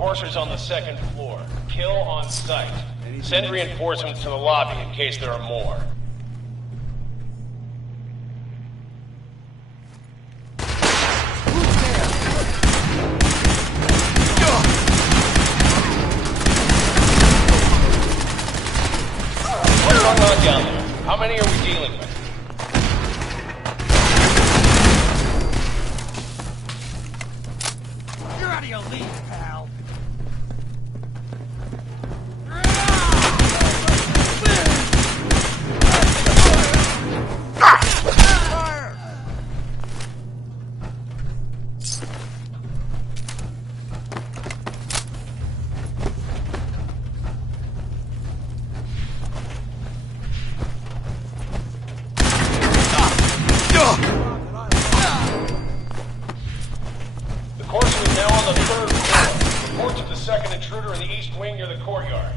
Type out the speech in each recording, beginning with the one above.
Courser's on the second floor. Kill on sight. Send reinforcements to the lobby in case there are more. What's going on down there? How many are we dealing with? You're out of your league, pal. The Courser is now on the third floor. Reports of the second intruder in the east wing near the courtyard.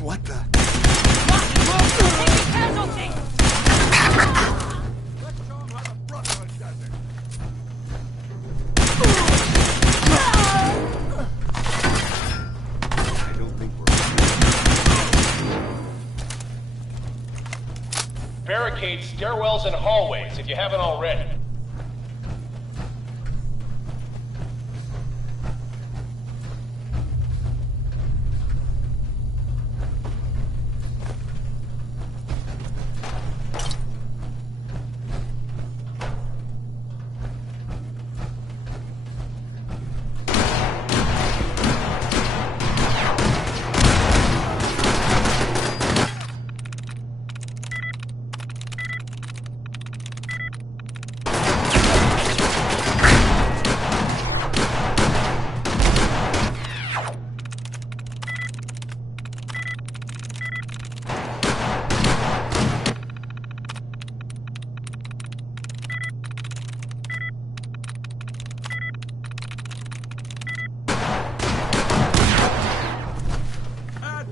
What the? Casualty! Let's show them how the Brotherhood does it. I don't think we're... Barricade stairwells and hallways if you haven't already.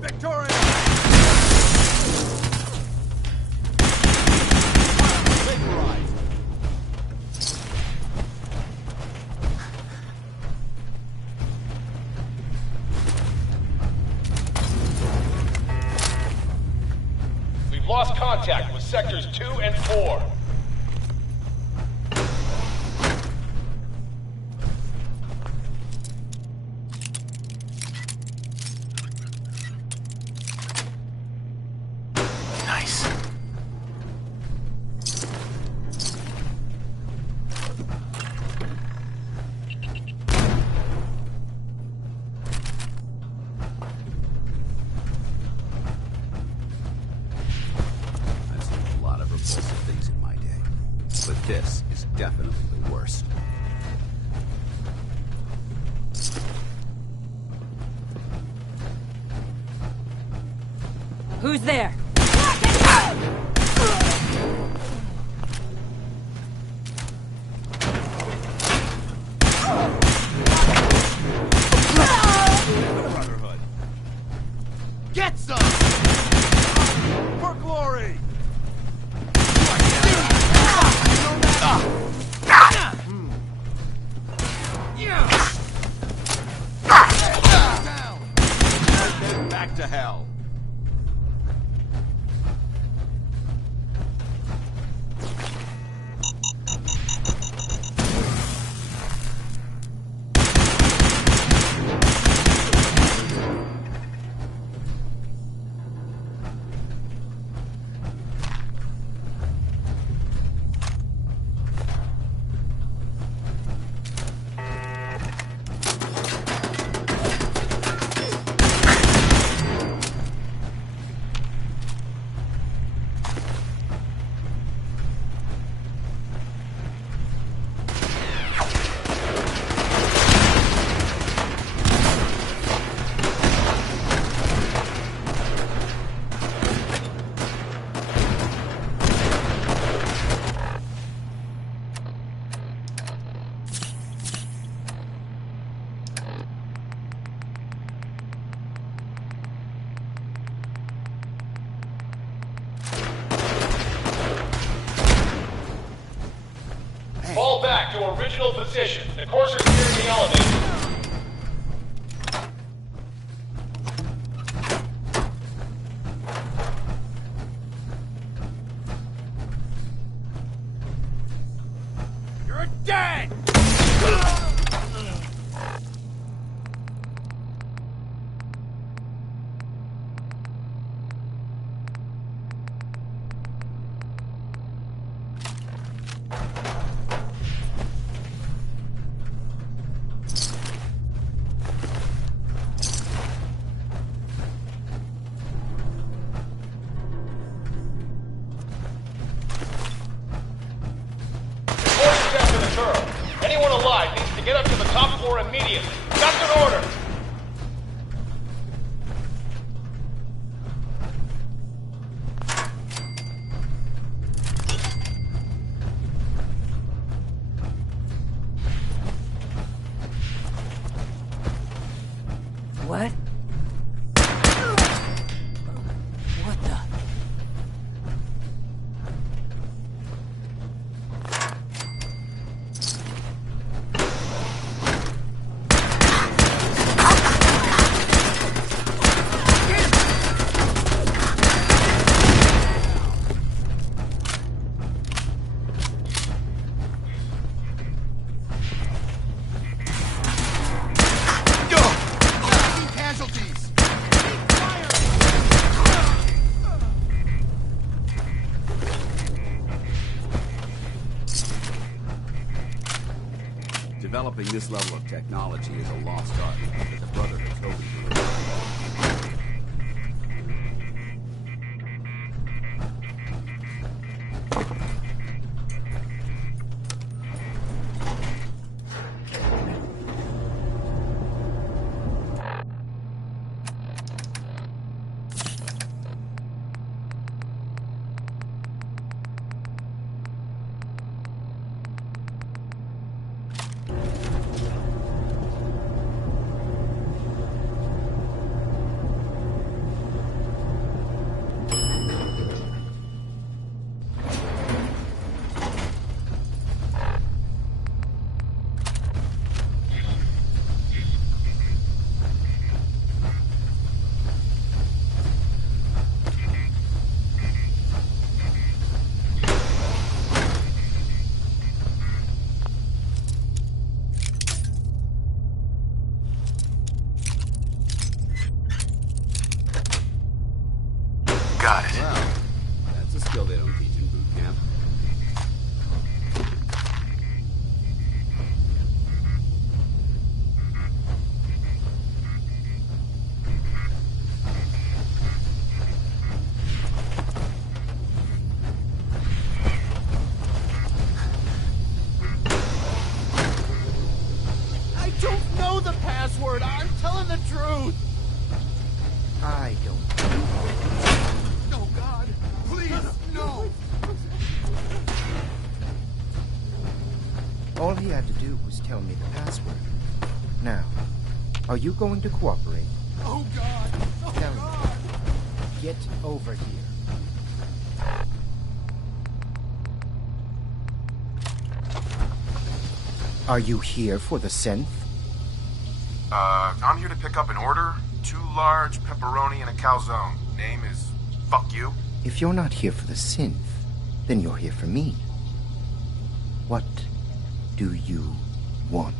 Victoria! We've lost contact with sectors 2 and 4. Things in my day, but this is definitely the worst. Who's there? Brotherhood. Get some! For glory! Back to hell. back to original position. The courser's near the elevator. You're dead! Anyone alive needs to get up to the top floor immediately. That's an order! What? What the? Developing this level of technology is a lost art that the Brotherhood is hoping to revive. Got it. Wow, that's a skill they don't teach in boot camp. I don't know the password. I'm telling the truth. I don't. No, God. Please, no. All he had to do was tell me the password. Now, are you going to cooperate? Oh, God. Oh, Tell me. God. Get over here. Are you here for the synth? I'm here to pick up an order. 2 large pepperoni and a calzone. Name is Fuck You. If you're not here for the synth, then you're here for me. What do you want?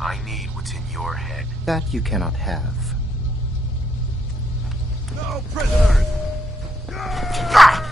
I need what's in your head. That you cannot have. No prisoners. Ah!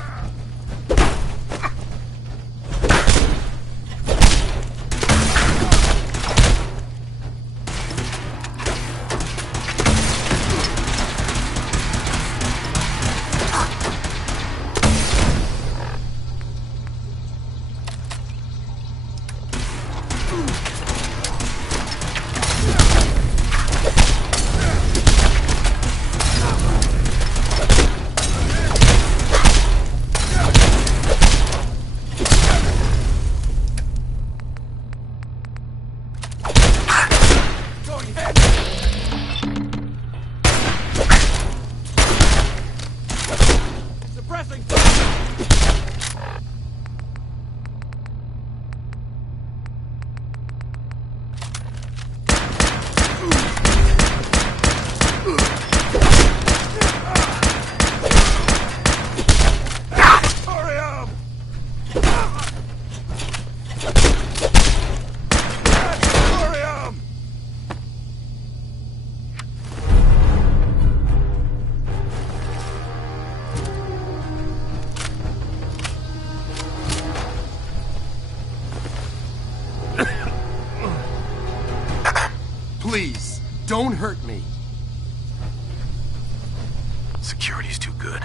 Please, don't hurt me. Security's too good.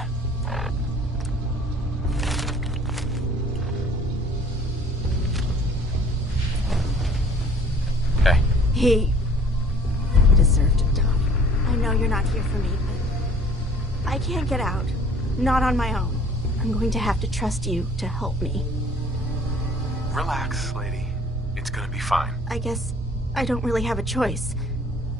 Hey. He deserved to die. I know you're not here for me, but I can't get out. Not on my own. I'm going to have to trust you to help me. Relax, lady. It's gonna be fine. I guess I don't really have a choice,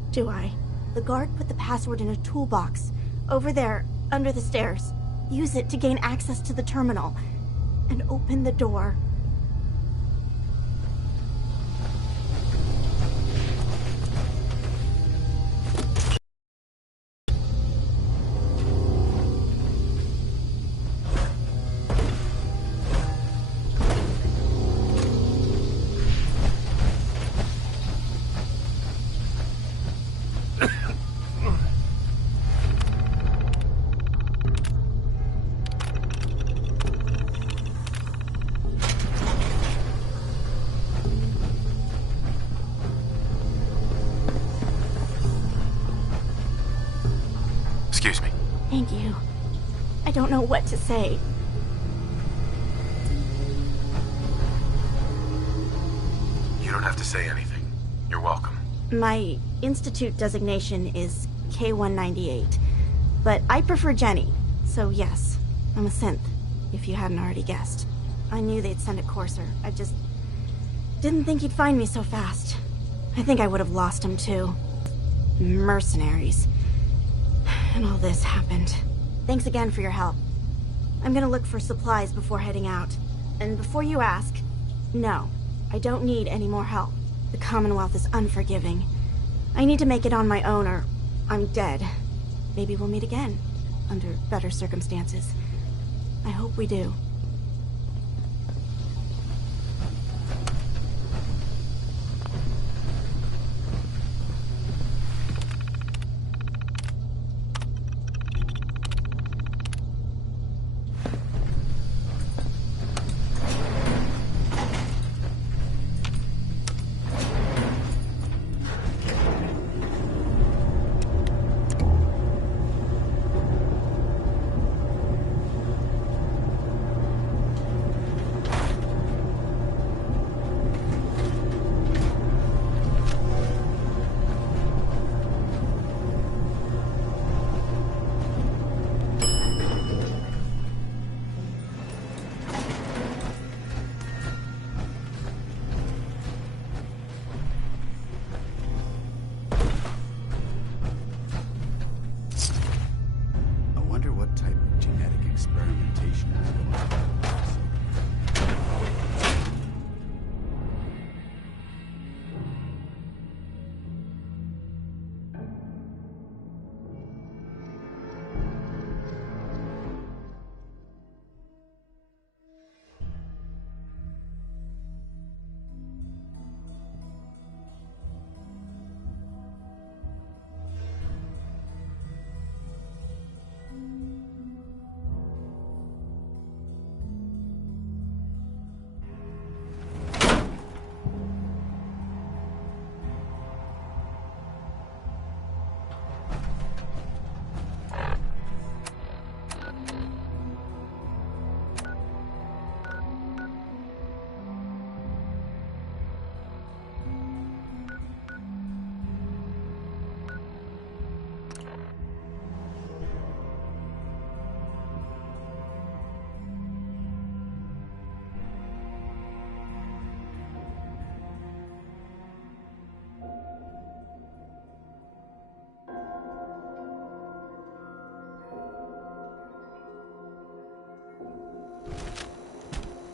do I? The guard put the password in a toolbox over there, under the stairs. Use it to gain access to the terminal and open the door. Excuse me. Thank you. I don't know what to say. You don't have to say anything. You're welcome. My institute designation is K-198, but I prefer Jenny, so yes, I'm a synth, if you hadn't already guessed. I knew they'd send a courser. I just didn't think he'd find me so fast. I think I would have lost him too. Mercenaries. And all this happened. Thanks again for your help. I'm gonna look for supplies before heading out. And before you ask, no, I don't need any more help. The Commonwealth is unforgiving. I need to make it on my own or I'm dead. Maybe we'll meet again, under better circumstances. I hope we do. I wonder what type of genetic experimentation is going on.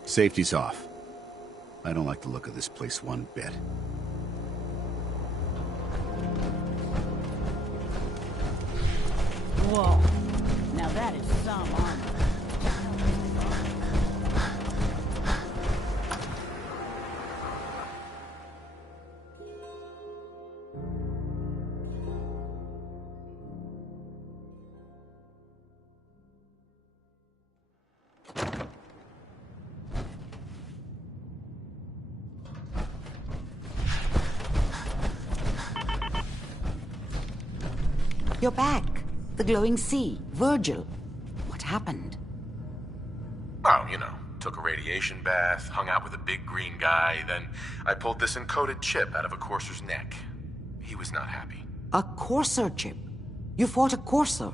Safety's off. I don't like the look of this place one bit. Whoa. Now that is some armor. You're back. The glowing sea. Virgil. What happened? Oh, you know, took a radiation bath, hung out with a big green guy, then I pulled this encoded chip out of a courser's neck. He was not happy. A courser chip? You fought a courser?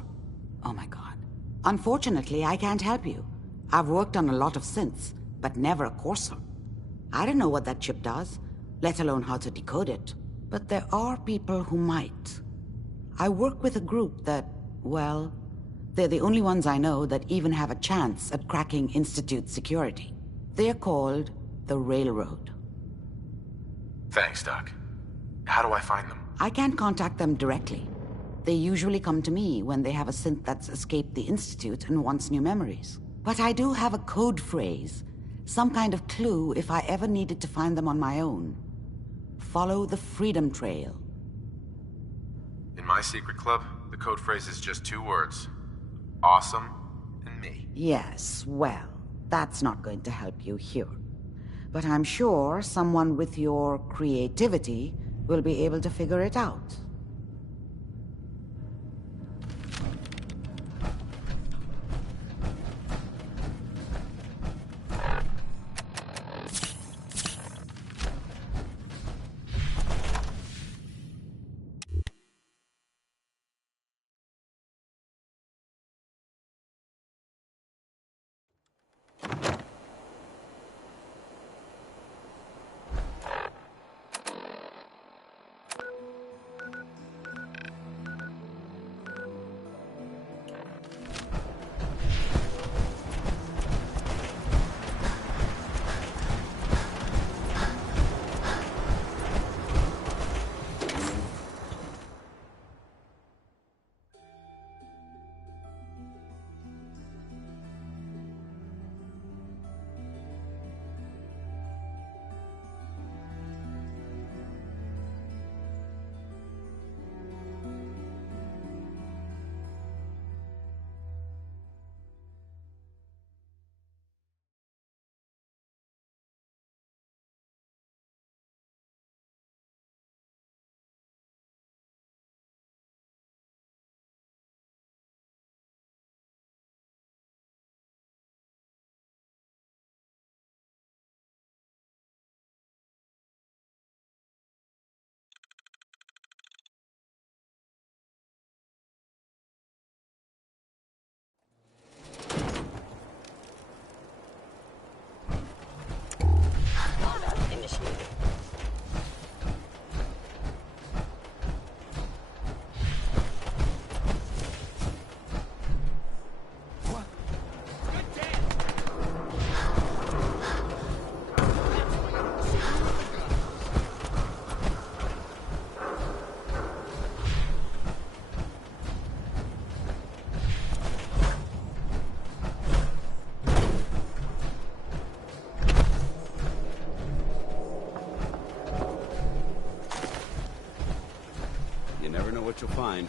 Oh my god. Unfortunately, I can't help you. I've worked on a lot of synths, but never a courser. I don't know what that chip does, let alone how to decode it. But there are people who might. I work with a group that, well, they're the only ones I know that even have a chance at cracking Institute security. They're called the Railroad. Thanks, Doc. How do I find them? I can't contact them directly. They usually come to me when they have a synth that's escaped the Institute and wants new memories. But I do have a code phrase, some kind of clue if I ever needed to find them on my own. Follow the Freedom Trail. In my secret club, the code phrase is just 2 words. Awesome and me. Yes, well, that's not going to help you here. But I'm sure someone with your creativity will be able to figure it out. You never know what you'll find.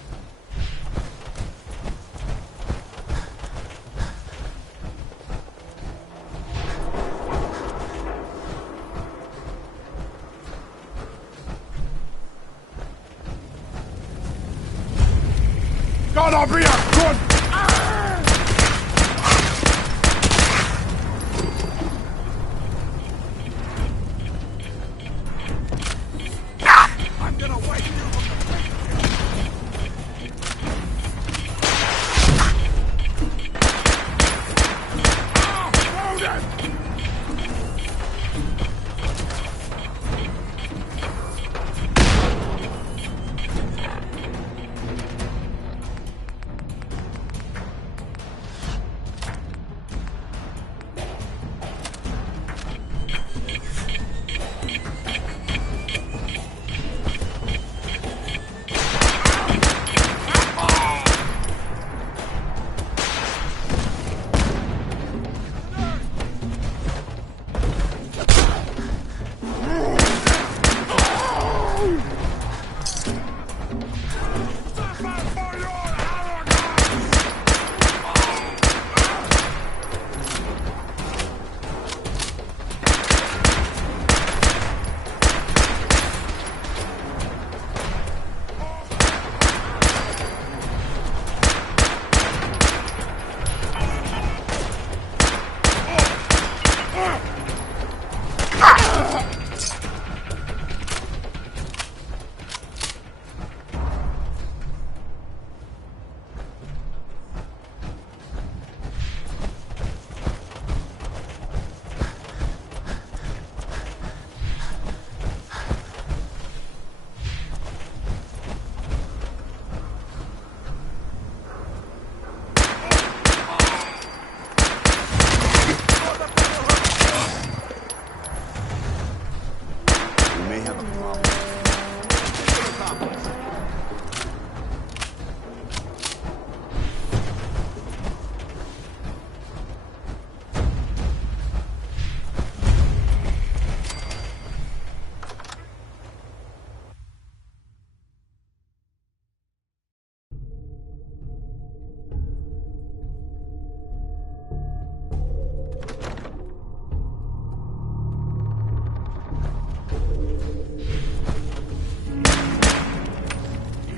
Gonna be a good... I'm gonna wake you from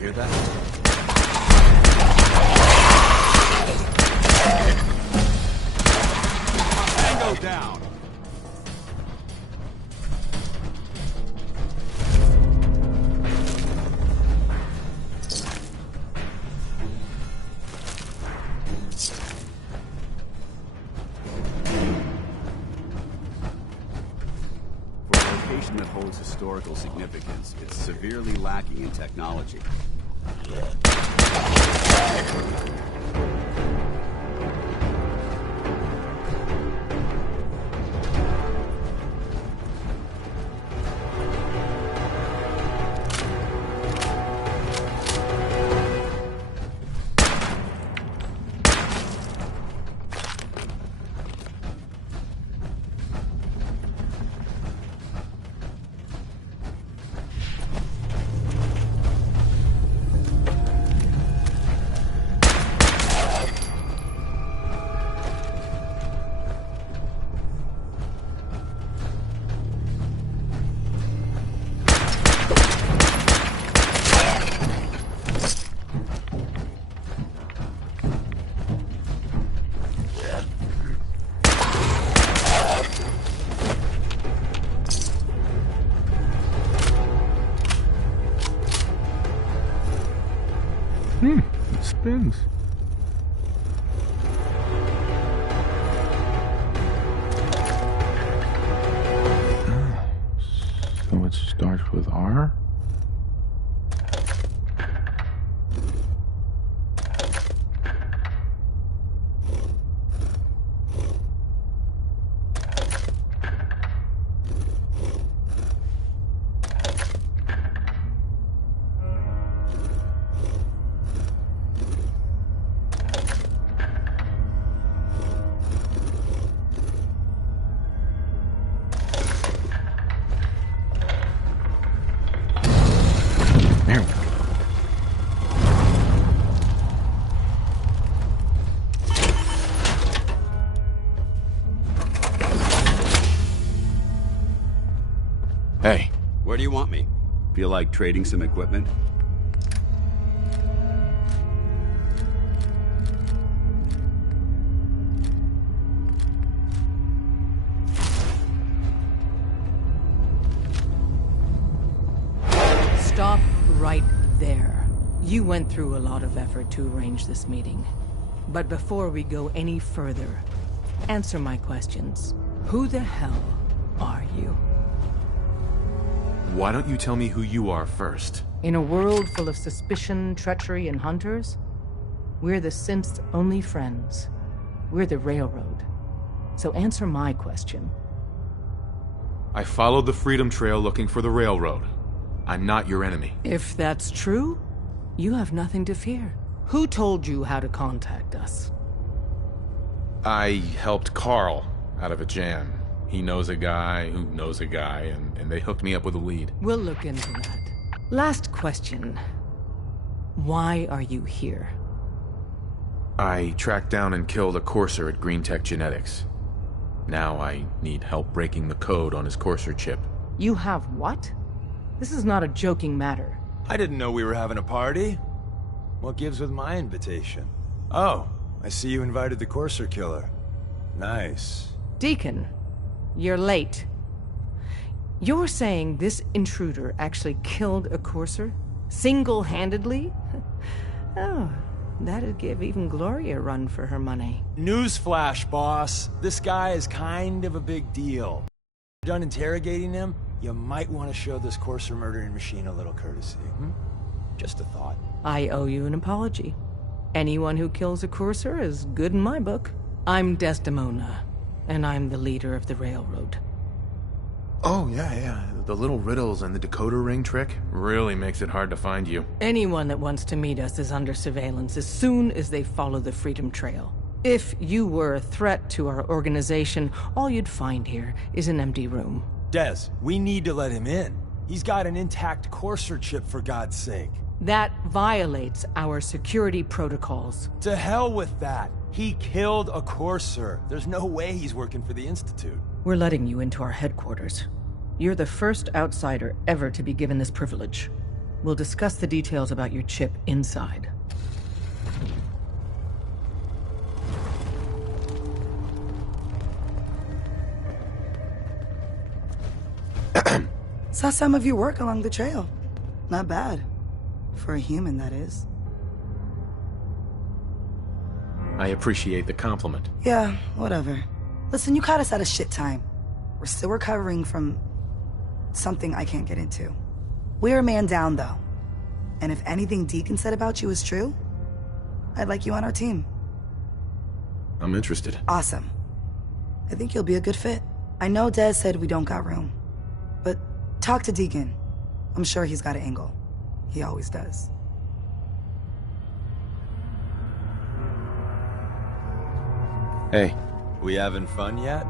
hear that? Tango down! That holds historical significance. It's severely lacking in technology. It spins. So it starts with R? Hey. Where do you want me? Feel like trading some equipment? Stop right there. You went through a lot of effort to arrange this meeting. But before we go any further, answer my questions. Who the hell are you? Why don't you tell me who you are first? In a world full of suspicion, treachery, and hunters, we're the synth's only friends. We're the Railroad. So answer my question. I followed the Freedom Trail looking for the Railroad. I'm not your enemy. If that's true, you have nothing to fear. Who told you how to contact us? I helped Carl out of a jam. He knows a guy who knows a guy, and they hooked me up with a lead. We'll look into that. Last question. Why are you here? I tracked down and killed a Courser at Green Tech Genetics. Now I need help breaking the code on his Courser chip. You have what? This is not a joking matter. I didn't know we were having a party. What gives with my invitation? Oh, I see you invited the Courser killer. Nice. Deacon, you're late. You're saying this intruder actually killed a Courser? Single-handedly? Oh, that'd give even Gloria a run for her money. Newsflash, boss. This guy is kind of a big deal. Done interrogating him, you might want to show this Courser murdering machine a little courtesy. Just a thought. I owe you an apology. Anyone who kills a Courser is good in my book. I'm Desdemona, and I'm the leader of the Railroad. Oh, yeah. The little riddles and the decoder ring trick really makes it hard to find you. Anyone that wants to meet us is under surveillance as soon as they follow the Freedom Trail. If you were a threat to our organization, all you'd find here is an empty room. Des, we need to let him in. He's got an intact Courser chip, for God's sake. That violates our security protocols. To hell with that. He killed a Courser. There's no way he's working for the Institute. We're letting you into our headquarters. You're the first outsider ever to be given this privilege. We'll discuss the details about your chip inside. Saw some of your work along the trail. Not bad. For a human, that is. I appreciate the compliment. Yeah, whatever. Listen, you caught us at a shit time. We're still recovering from something I can't get into. We're a man down, though. And if anything Deacon said about you is true, I'd like you on our team. I'm interested. Awesome. I think you'll be a good fit. I know Des said we don't got room, but talk to Deacon. I'm sure he's got an angle. He always does. Hey. We having fun yet?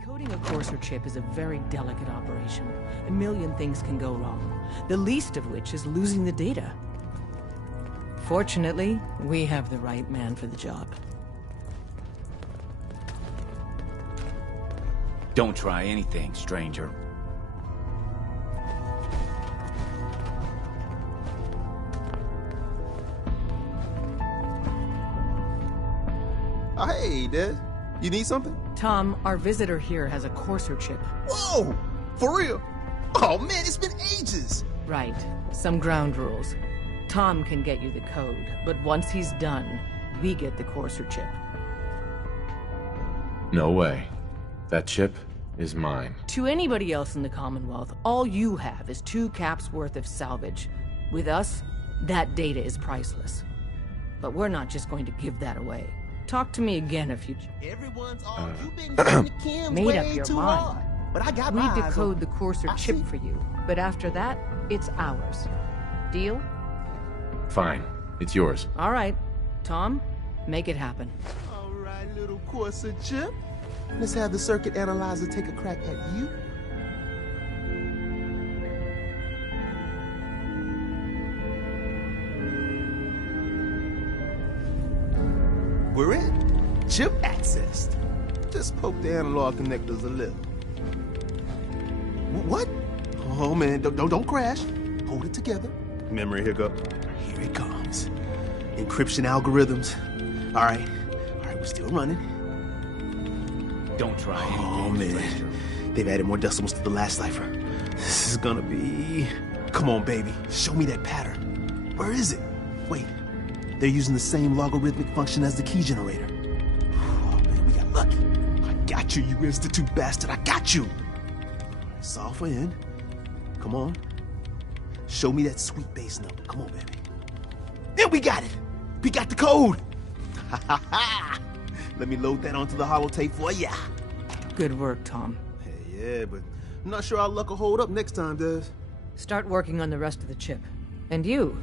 Decoding a Courser chip is a very delicate operation. A million things can go wrong, the least of which is losing the data. Fortunately, we have the right man for the job. Don't try anything, stranger. Oh, hey, Des. You need something? Tom, our visitor here has a Courser chip. Whoa! For real? Oh, man, it's been ages! Right. Some ground rules. Tom can get you the code, but once he's done, we get the Courser chip. No way. That chip is mine. To anybody else in the Commonwealth, all you have is 2 caps worth of salvage. With us, that data is priceless. But we're not just going to give that away. Talk to me again if you... Everyone's all you've been getting the Kims made up way your too mind. hard. But I got We my eyes decode on- the Courser chip for you, but after that, it's ours. Deal? Fine. It's yours. All right. Tom, make it happen. All right, little Corsa chip. Let's have the circuit analyzer take a crack at you. We're in. Chip accessed. Just poke the analog connectors a little. What? Oh man, don't crash. Hold it together. Memory hiccup. Here it comes. Encryption algorithms. All right, we're still running. Don't try anything, Oh man, stranger. they've added more decimals to the last cipher. This is gonna be... Come on, baby, show me that pattern. Where is it? Wait, they're using the same logarithmic function as the key generator. Oh man, we got lucky. I got you, you institute bastard, I got you. Solve for N. Come on. Show me that sweet base number. Come on, baby. And we got it. We got the code. Let me load that onto the holotape for ya. Good work, Tom. Hey, yeah, but I'm not sure our luck will hold up next time, Des. Start working on the rest of the chip. And you,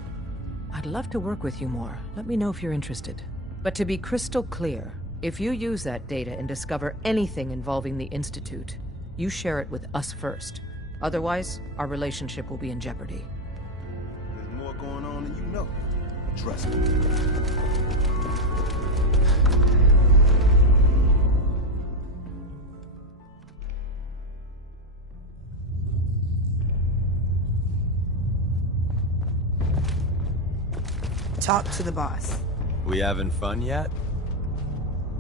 I'd love to work with you more. Let me know if you're interested. But to be crystal clear, if you use that data and discover anything involving the Institute, you share it with us first. Otherwise, our relationship will be in jeopardy. There's more going on than you know. Trust me. Talk to the boss. We having fun yet?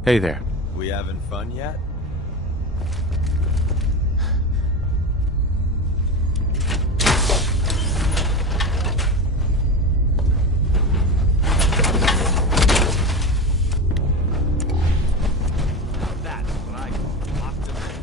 Hey there. We having fun yet? That's what I call optimism.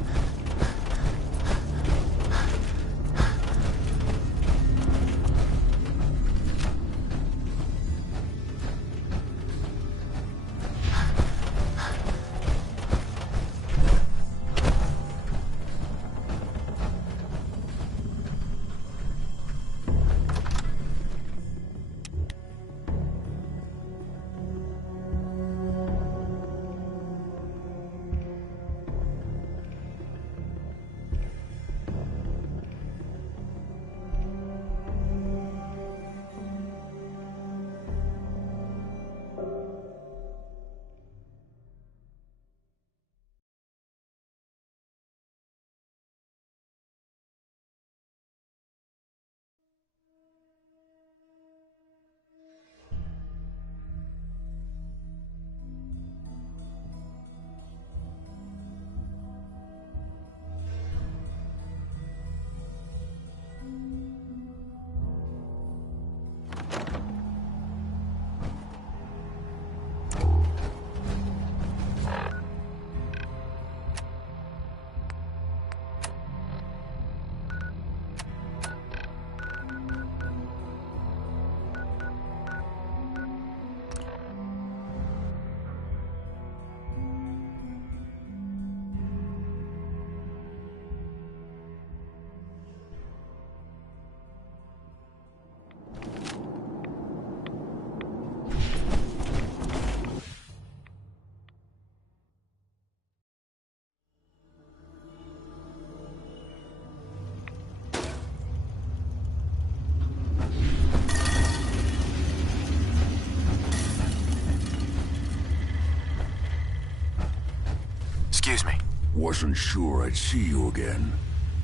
wasn't sure I'd see you again.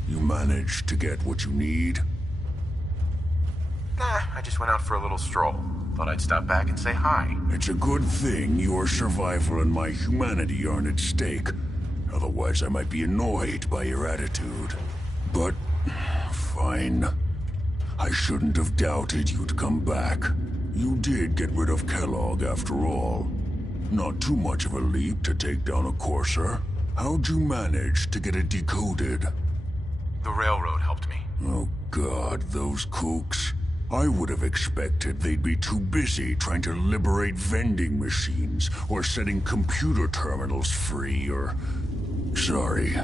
You managed to get what you need? Nah, I just went out for a little stroll. Thought I'd stop back and say hi. It's a good thing your survival and my humanity aren't at stake. Otherwise, I might be annoyed by your attitude. But, fine. I shouldn't have doubted you'd come back. You did get rid of Kellogg after all. Not too much of a leap to take down a Courser. How'd you manage to get it decoded? The railroad helped me. Oh God, those kooks. I would have expected they'd be too busy trying to liberate vending machines or setting computer terminals free or... Sorry.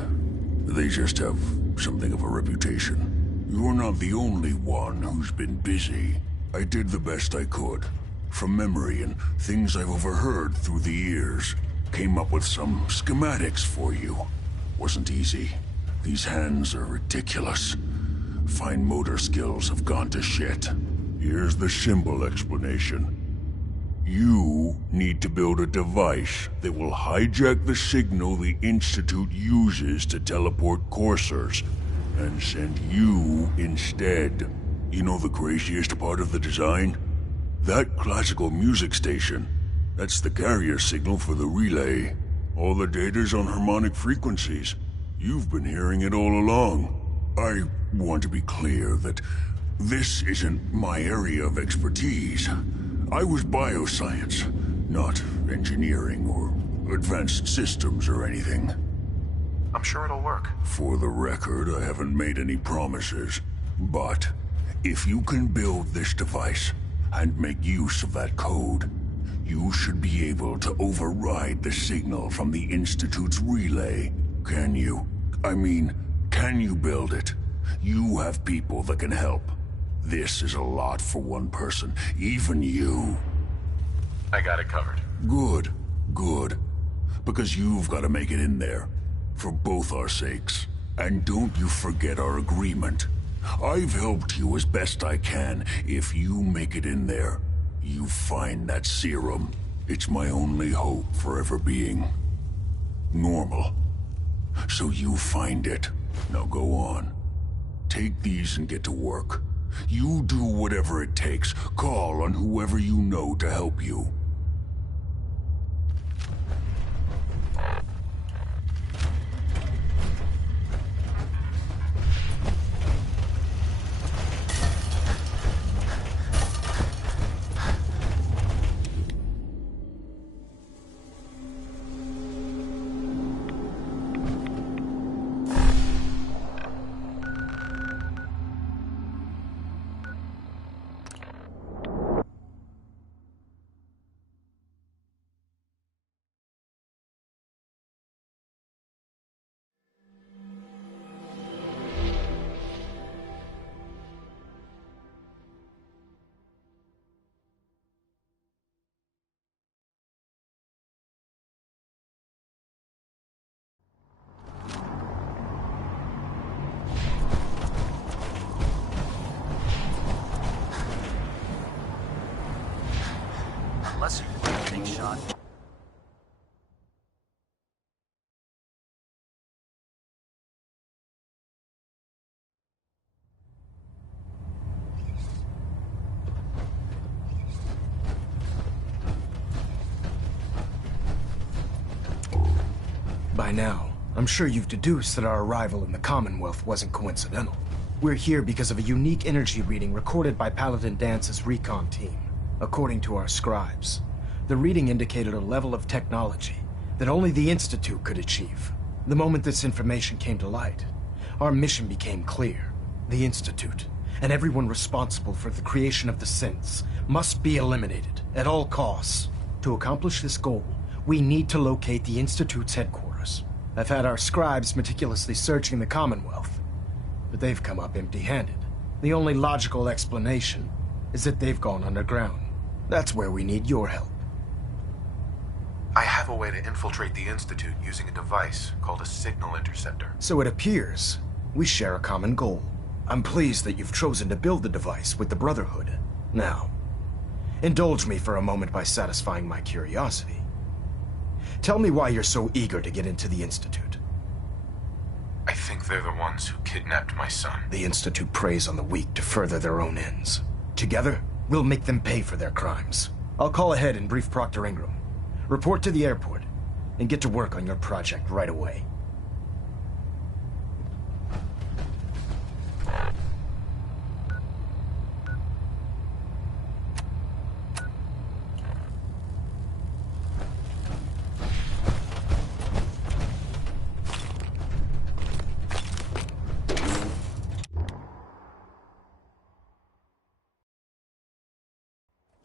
They just have something of a reputation. You're not the only one who's been busy. I did the best I could. From memory and things I've overheard through the years. Came up with some schematics for you. Wasn't easy. These hands are ridiculous. Fine motor skills have gone to shit. Here's the simple explanation. You need to build a device that will hijack the signal the Institute uses to teleport coursers, and send you instead. You know the craziest part of the design? That classical music station. That's the carrier signal for the relay. All the data's on harmonic frequencies. You've been hearing it all along. I want to be clear that this isn't my area of expertise. I was bioscience, not engineering or advanced systems or anything. I'm sure it'll work. For the record, I haven't made any promises. But if you can build this device and make use of that code, you should be able to override the signal from the Institute's relay. Can you? I mean, can you build it? You have people that can help. This is a lot for one person, even you. I got it covered. Good, good. Because you've got to make it in there. For both our sakes. And don't you forget our agreement. I've helped you as best I can. If you make it in there, you find that serum. It's my only hope for ever being normal. So you find it. Now go on. Take these and get to work. You do whatever it takes. Call on whoever you know to help you. Unless you're getting shot. By now, I'm sure you've deduced that our arrival in the Commonwealth wasn't coincidental. We're here because of a unique energy reading recorded by Paladin Dance's recon team. According to our scribes, the reading indicated a level of technology that only the Institute could achieve. The moment this information came to light, our mission became clear. The Institute, and everyone responsible for the creation of the synths, must be eliminated at all costs. To accomplish this goal, we need to locate the Institute's headquarters. I've had our scribes meticulously searching the Commonwealth, but they've come up empty-handed. The only logical explanation is that they've gone underground. That's where we need your help. I have a way to infiltrate the Institute using a device called a signal interceptor. So it appears we share a common goal. I'm pleased that you've chosen to build the device with the Brotherhood. Now, indulge me for a moment by satisfying my curiosity. Tell me why you're so eager to get into the Institute. I think they're the ones who kidnapped my son. The Institute preys on the weak to further their own ends. Together, we'll make them pay for their crimes. I'll call ahead and brief Proctor Ingram. Report to the airport, and get to work on your project right away.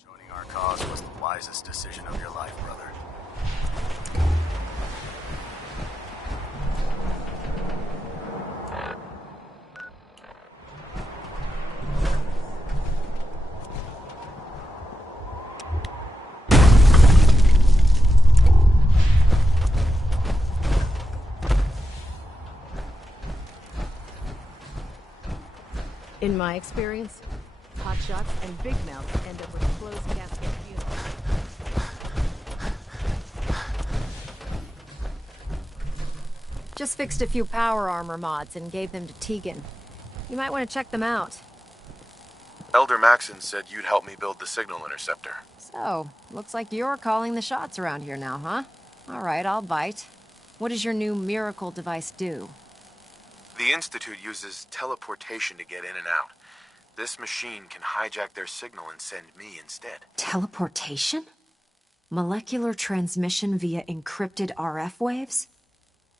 Joining our cause was the wisest decision of your life, brother. In my experience, hotshots and big mouths end up with closed casket funerals. Just fixed a few power armor mods and gave them to Tegan. You might want to check them out. Elder Maxon said you'd help me build the signal interceptor. So, looks like you're calling the shots around here now, huh? Alright, I'll bite. What does your new miracle device do? The Institute uses teleportation to get in and out. This machine can hijack their signal and send me instead. Teleportation? Molecular transmission via encrypted RF waves?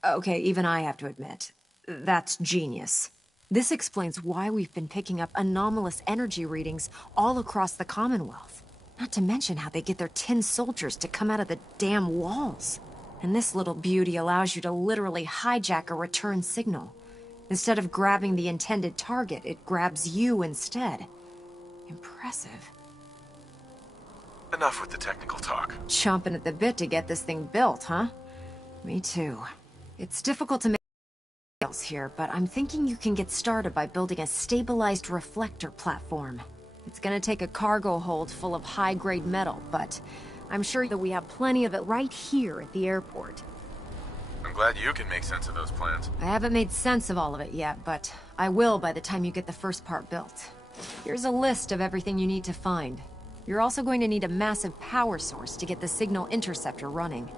Okay, even I have to admit, that's genius. This explains why we've been picking up anomalous energy readings all across the Commonwealth. Not to mention how they get their tin soldiers to come out of the damn walls. And this little beauty allows you to literally hijack a return signal. Instead of grabbing the intended target, it grabs you instead. Impressive. Enough with the technical talk. Chomping at the bit to get this thing built, huh? Me too. It's difficult to make details here, but I'm thinking you can get started by building a stabilized reflector platform. It's gonna take a cargo hold full of high-grade metal, but I'm sure that we have plenty of it right here at the airport. I'm glad you can make sense of those plans. I haven't made sense of all of it yet, but I will by the time you get the first part built. Here's a list of everything you need to find. You're also going to need a massive power source to get the signal interceptor running.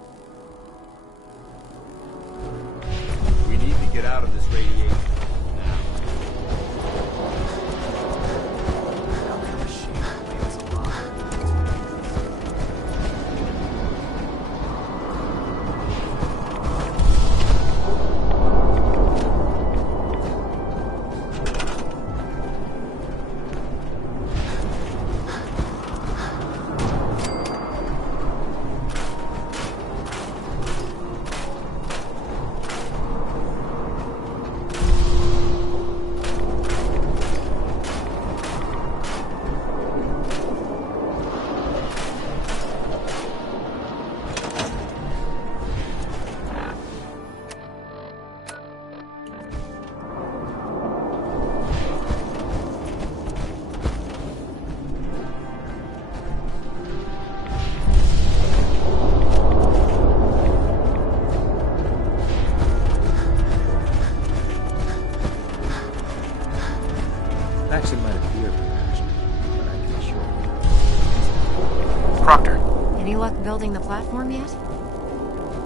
We need to get out of this radiation. Maxon might have feared reaction, but I can assure you. Proctor. Any luck building the platform yet?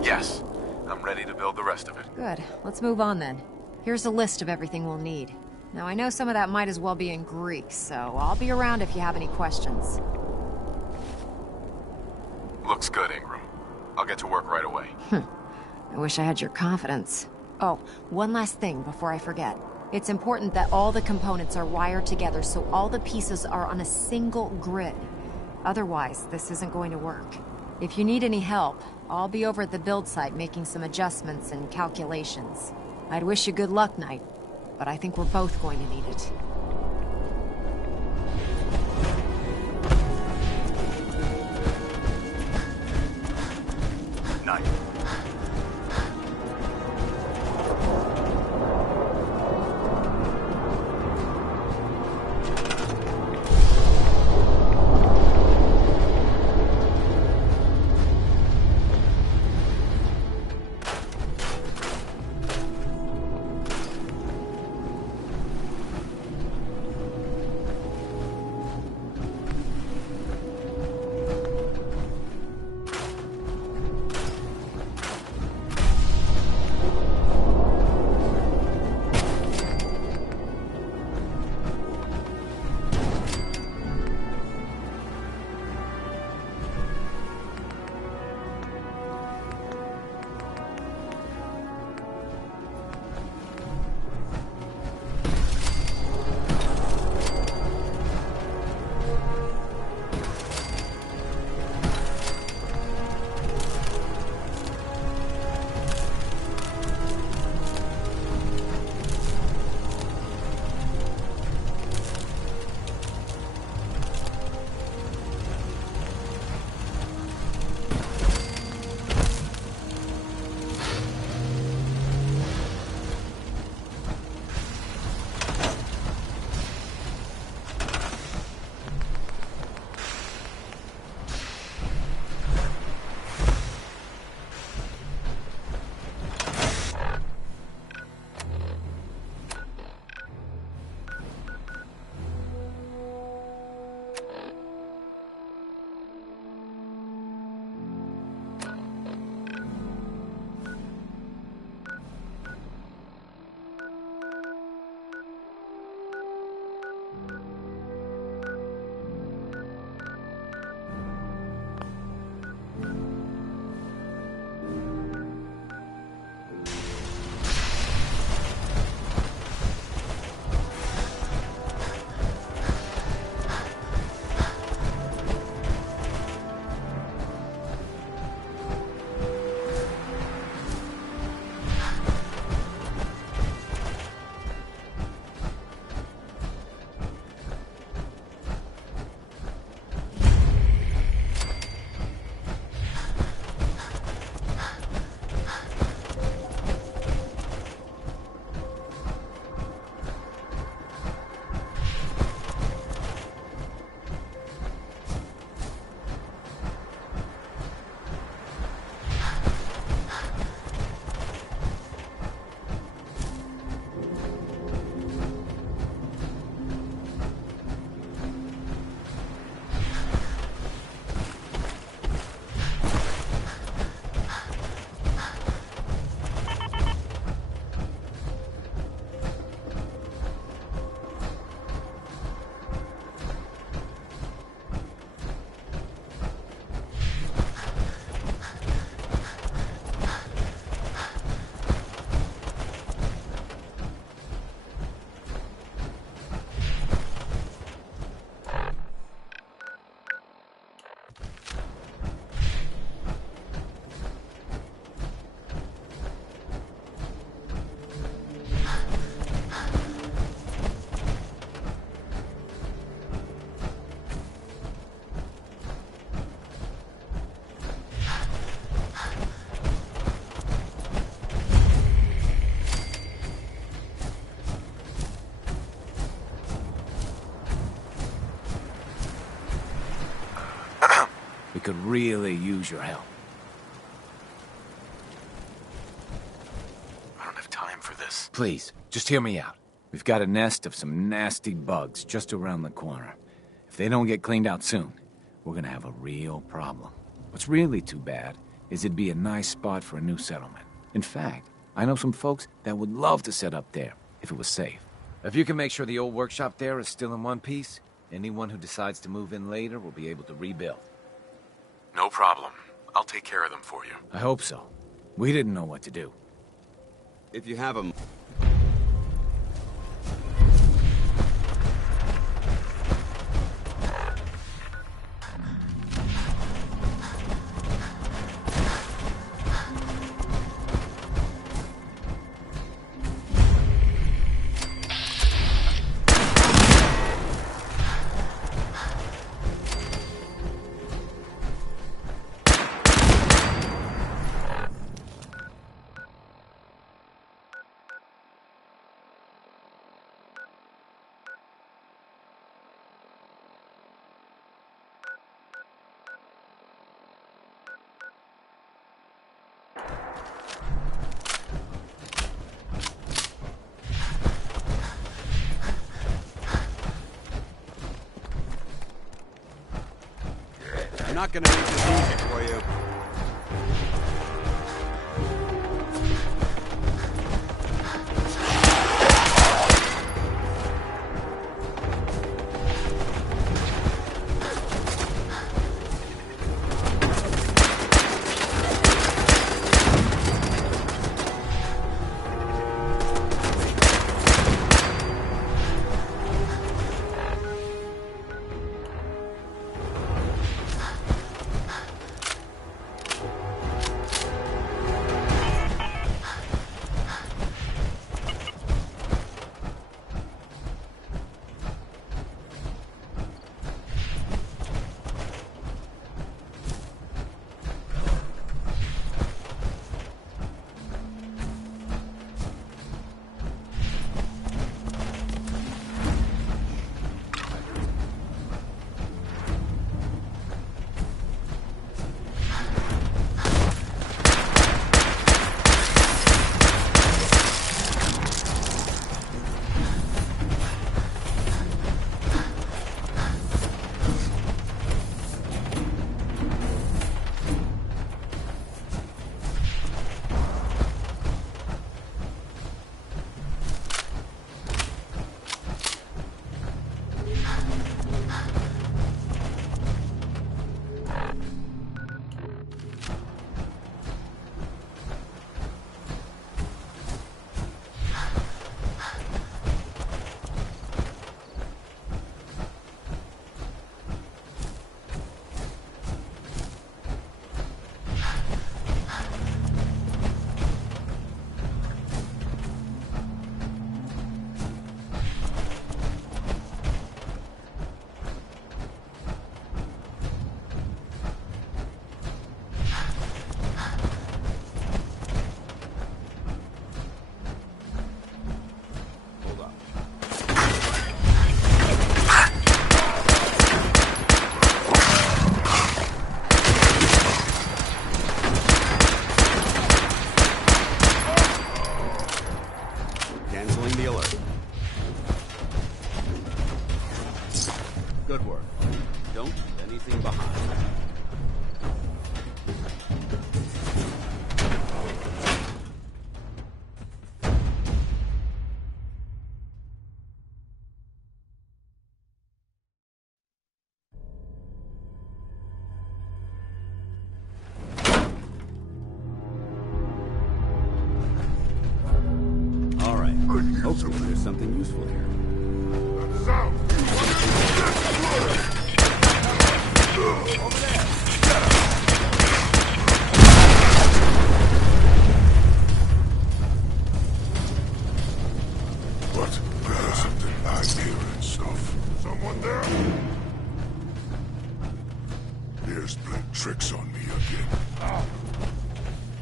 Yes. I'm ready to build the rest of it. Good. Let's move on then. Here's a list of everything we'll need. Now, I know some of that might as well be in Greek, so I'll be around if you have any questions. Looks good, Ingram. I'll get to work right away. I wish I had your confidence. Oh, one last thing before I forget. It's important that all the components are wired together so all the pieces are on a single grid. Otherwise, this isn't going to work. If you need any help, I'll be over at the build site making some adjustments and calculations. I'd wish you good luck, Knight, but I think we're both going to need it. Knight. We could really use your help. I don't have time for this. Please, just hear me out. We've got a nest of some nasty bugs just around the corner. If they don't get cleaned out soon, we're gonna have a real problem. What's really too bad is it'd be a nice spot for a new settlement. In fact, I know some folks that would love to set up there, if it was safe. If you can make sure the old workshop there is still in one piece, anyone who decides to move in later will be able to rebuild. No problem. I'll take care of them for you. I hope so. We didn't know what to do. If you have them... I'm not gonna make this easy for you. Good work. Don't leave anything behind. All right. Hopefully there's something useful here. What? There's something back here and stuff. Someone there? Here's playing tricks on me again. Ah.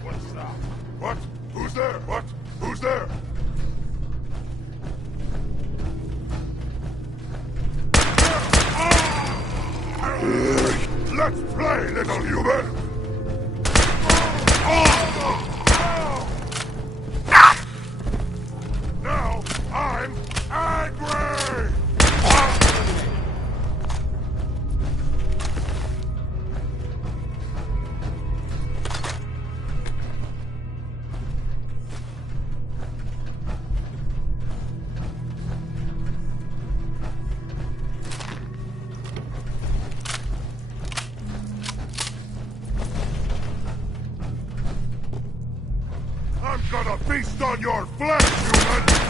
What's that? What? Who's there? What? Who's there? Let's play, little human! Now I'm angry! I'm gonna feast on your flesh, human!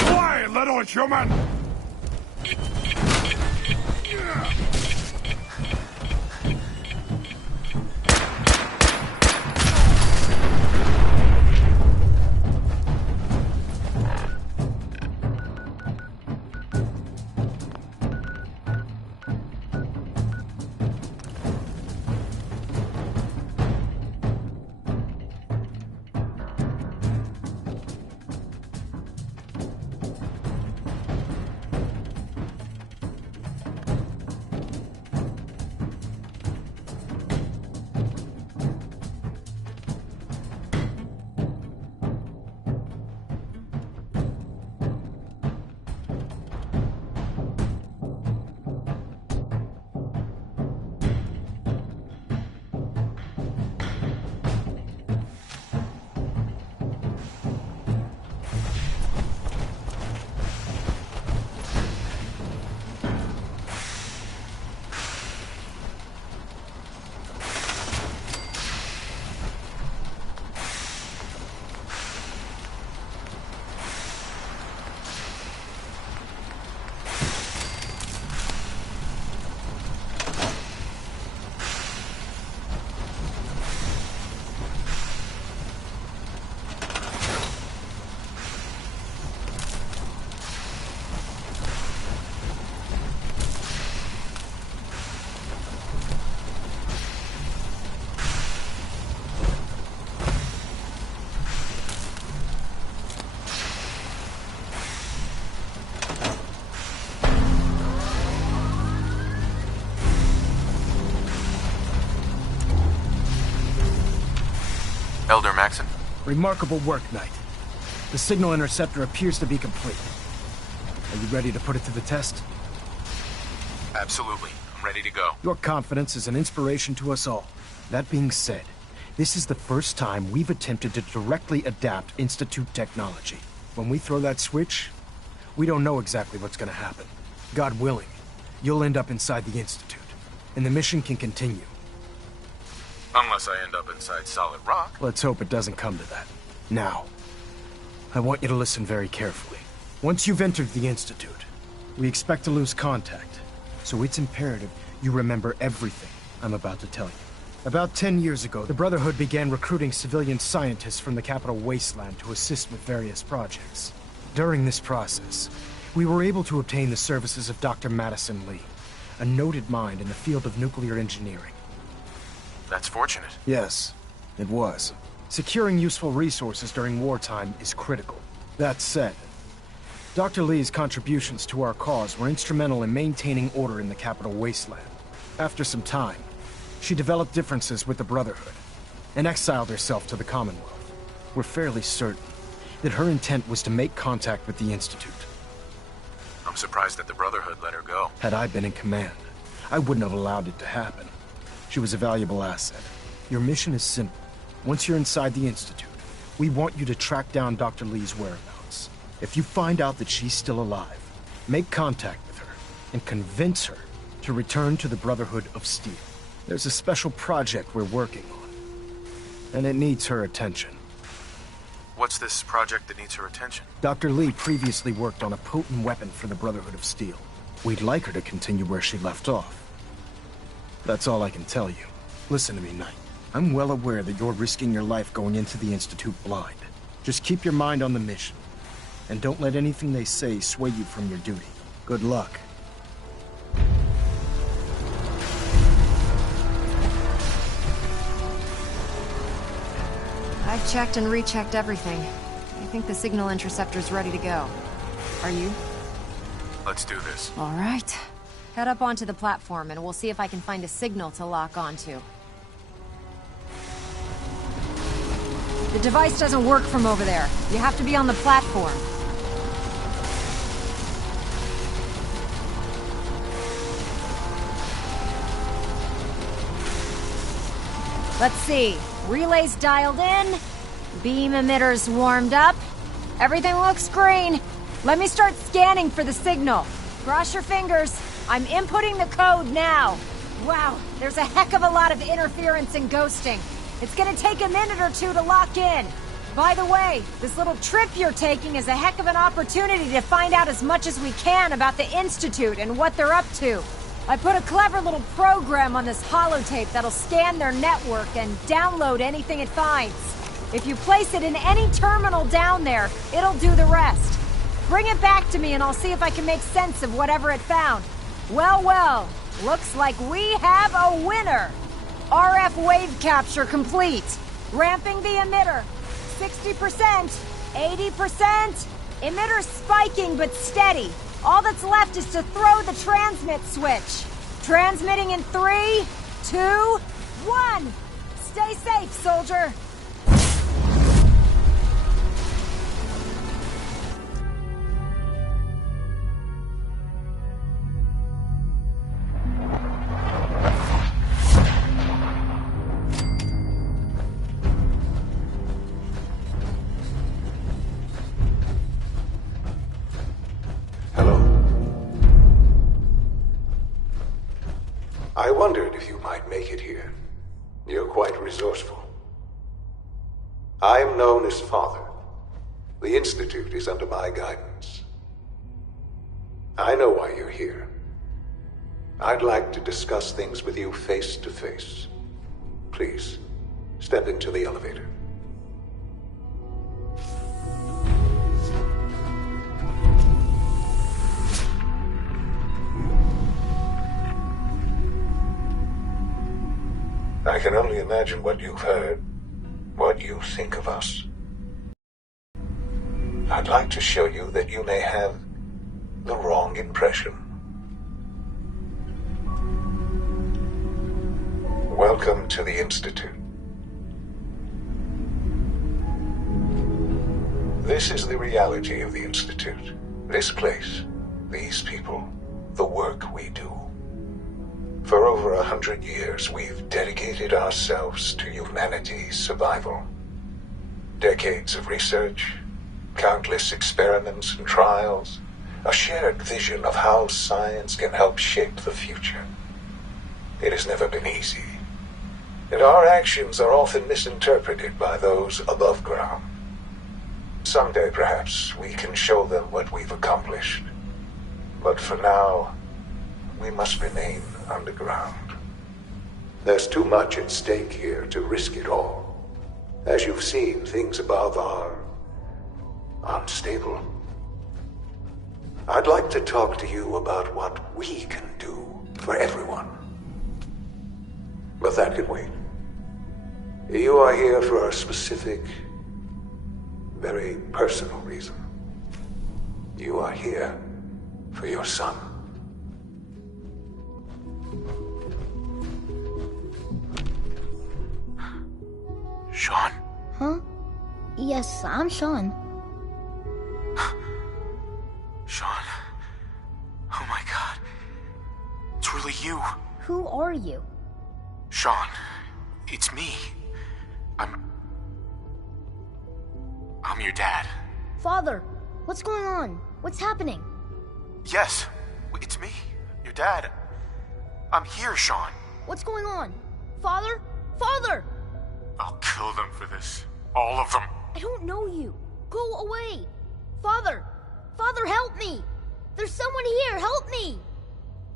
Why, little human? Elder Maxon? Remarkable work, Knight. The signal interceptor appears to be complete. Are you ready to put it to the test? Absolutely. I'm ready to go. Your confidence is an inspiration to us all. That being said, this is the first time we've attempted to directly adapt Institute technology. When we throw that switch, we don't know exactly what's gonna happen. God willing, you'll end up inside the Institute, and the mission can continue. Unless I end up inside solid rock. Let's hope it doesn't come to that. Now, I want you to listen very carefully. Once you've entered the Institute, we expect to lose contact, so it's imperative you remember everything I'm about to tell you. About 10 years ago, the Brotherhood began recruiting civilian scientists from the capital wasteland to assist with various projects. During this process, we were able to obtain the services of Dr. Madison Lee, a noted mind in the field of nuclear engineering. That's fortunate. Yes, it was. Securing useful resources during wartime is critical. That said, Dr. Lee's contributions to our cause were instrumental in maintaining order in the capital wasteland. After some time, she developed differences with the Brotherhood and exiled herself to the Commonwealth. We're fairly certain that her intent was to make contact with the Institute. I'm surprised that the Brotherhood let her go. Had I been in command, I wouldn't have allowed it to happen. She was a valuable asset. Your mission is simple. Once you're inside the Institute, we want you to track down Dr. Lee's whereabouts. If you find out that she's still alive, make contact with her and convince her to return to the Brotherhood of Steel. There's a special project we're working on, and it needs her attention. What's this project that needs her attention? Dr. Lee previously worked on a potent weapon for the Brotherhood of Steel. We'd like her to continue where she left off. That's all I can tell you. Listen to me, Knight. I'm well aware that you're risking your life going into the Institute blind. Just keep your mind on the mission, and don't let anything they say sway you from your duty. Good luck. I've checked and rechecked everything. I think the signal interceptor's ready to go. Are you? Let's do this. All right. Head up onto the platform and we'll see if I can find a signal to lock onto. The device doesn't work from over there. You have to be on the platform. Let's see. Relays dialed in. Beam emitters warmed up. Everything looks green. Let me start scanning for the signal. Cross your fingers. I'm inputting the code now. Wow, there's a heck of a lot of interference and ghosting. It's gonna take a minute or two to lock in. By the way, this little trip you're taking is a heck of an opportunity to find out as much as we can about the Institute and what they're up to. I put a clever little program on this holotape that'll scan their network and download anything it finds. If you place it in any terminal down there, it'll do the rest. Bring it back to me and I'll see if I can make sense of whatever it found. Well, well, looks like we have a winner. RF wave capture complete. Ramping the emitter. 60%, 80%. Emitter spiking but steady. All that's left is to throw the transmit switch. Transmitting in 3, 2, 1. Stay safe, soldier. I wondered if you might make it here. You're quite resourceful. I am known as Father. The Institute is under my guidance. I know why you're here. I'd like to discuss things with you face to face. Please, step into the elevator. I can only imagine what you've heard, what you think of us. I'd like to show you that you may have the wrong impression. Welcome to the Institute. This is the reality of the Institute. This place, these people, the work we do. For over 100 years, we've dedicated ourselves to humanity's survival. Decades of research, countless experiments and trials, a shared vision of how science can help shape the future. It has never been easy, and our actions are often misinterpreted by those above ground. Someday, perhaps, we can show them what we've accomplished. But for now, we must remain underground. There's too much at stake here to risk it all. As you've seen, things above are unstable. I'd like to talk to you about what we can do for everyone. But that can wait. You are here for a specific, very personal reason. You are here for your son. Sean? Huh? Yes, I'm Sean. Sean. Oh my god. It's really you. Who are you? Sean. It's me. I'm your dad. Father, what's going on? What's happening? Yes, it's me. Your dad. I'm here, Sean. What's going on? Father? Father! I'll kill them for this. All of them. I don't know you. Go away. Father! Father, help me! There's someone here, help me!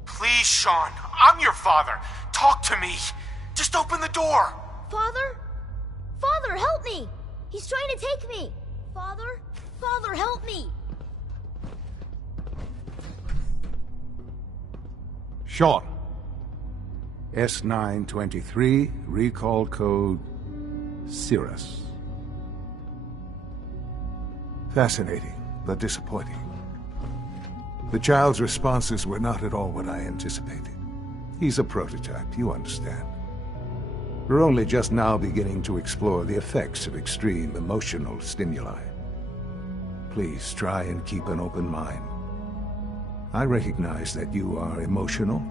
Please, Sean. I'm your father. Talk to me. Just open the door. Father? Father, help me! He's trying to take me! Father? Father, help me! Sean. S923, recall code Cirrus. Fascinating, but disappointing. The child's responses were not at all what I anticipated. He's a prototype, you understand. We're only just now beginning to explore the effects of extreme emotional stimuli. Please try and keep an open mind. I recognize that you are emotional,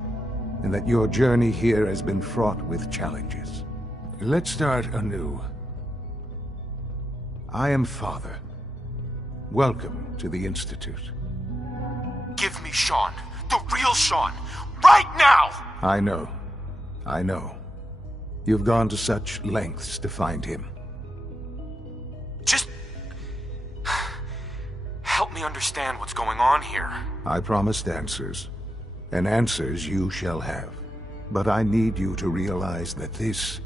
and that your journey here has been fraught with challenges. Let's start anew. I am Father. Welcome to the Institute. Give me Sean. The real Sean. Right now! I know. You've gone to such lengths to find him. Just help me understand what's going on here. I promised answers, and answers you shall have. But I need you to realize that this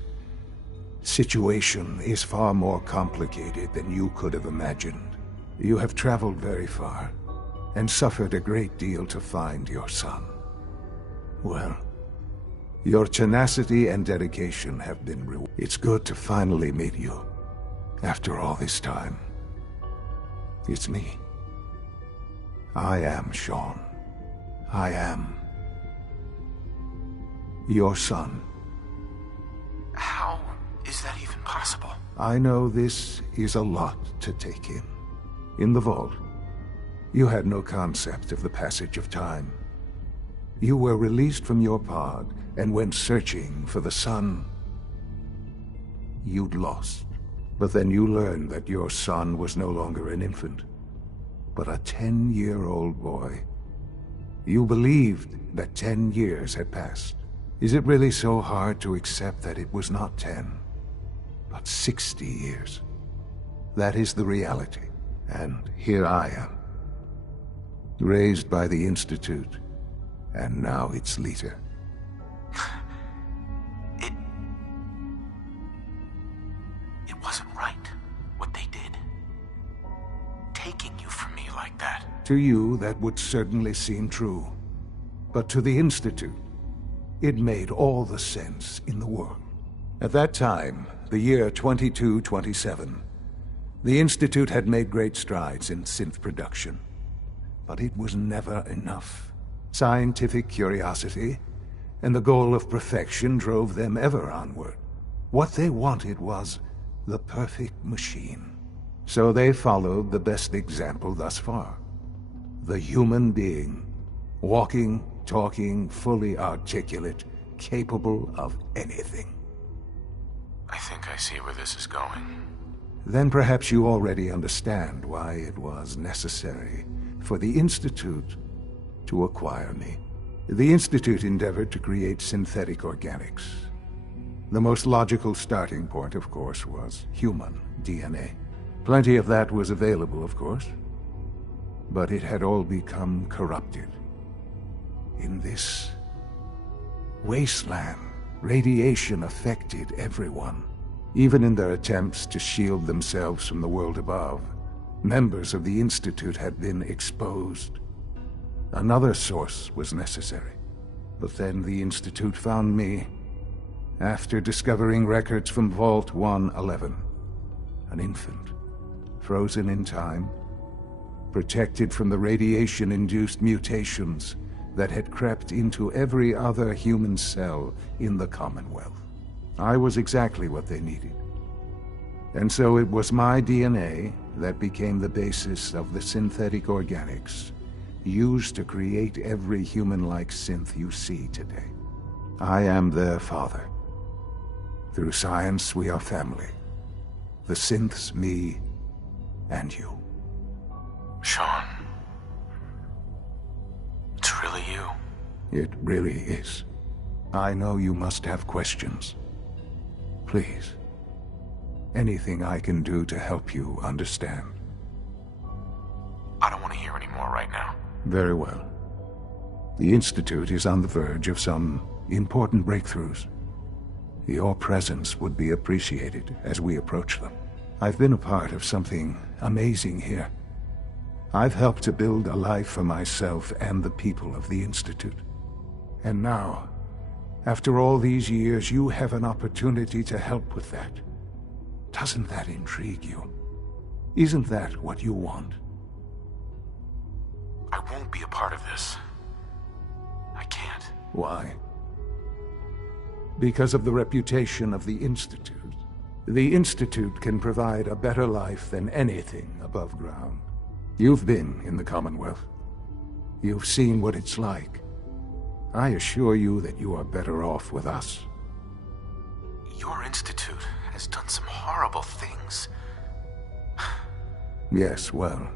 situation is far more complicated than you could have imagined. You have traveled very far, and suffered a great deal to find your son. Well, your tenacity and dedication have been rewarded. It's good to finally meet you, after all this time. It's me. I am Sean. I am your son. How is that even possible? I know this is a lot to take in. In the vault, you had no concept of the passage of time. You were released from your pod and went searching for the son you'd lost. But then you learned that your son was no longer an infant, but a 10-year-old boy. You believed that 10 years had passed. Is it really so hard to accept that it was not 10, but 60 years? That is the reality. And here I am, raised by the Institute, and now its leader. It wasn't right, what they did. Taking you from me like that. To you, that would certainly seem true. But to the Institute, it made all the sense in the world. At that time, the year 2227, the Institute had made great strides in synth production. But it was never enough. Scientific curiosity and the goal of perfection drove them ever onward. What they wanted was the perfect machine. So they followed the best example thus far. The human being. Walking, talking, fully articulate, capable of anything. I think I see where this is going. Then perhaps you already understand why it was necessary for the Institute to acquire me. The Institute endeavored to create synthetic organics. The most logical starting point, of course, was human DNA. Plenty of that was available, of course. But it had all become corrupted. In this wasteland, radiation affected everyone. Even in their attempts to shield themselves from the world above, members of the Institute had been exposed. Another source was necessary. But then the Institute found me after discovering records from Vault 111. An infant, frozen in time, protected from the radiation-induced mutations that had crept into every other human cell in the Commonwealth. I was exactly what they needed. And so it was my DNA that became the basis of the synthetic organics used to create every human-like synth you see today. I am their father. Through science, we are family. The synths, me, and you. Sean. It's really you. It really is. I know you must have questions. Please. Anything I can do to help you understand. I don't want to hear any more right now. Very well. The Institute is on the verge of some important breakthroughs. Your presence would be appreciated as we approach them. I've been a part of something amazing here. I've helped to build a life for myself and the people of the Institute. And now, after all these years, you have an opportunity to help with that. Doesn't that intrigue you? Isn't that what you want? I won't be a part of this. I can't. Why? Because of the reputation of the Institute. The Institute can provide a better life than anything above ground. You've been in the Commonwealth. You've seen what it's like. I assure you that you are better off with us. Your institute has done some horrible things. Yes, well,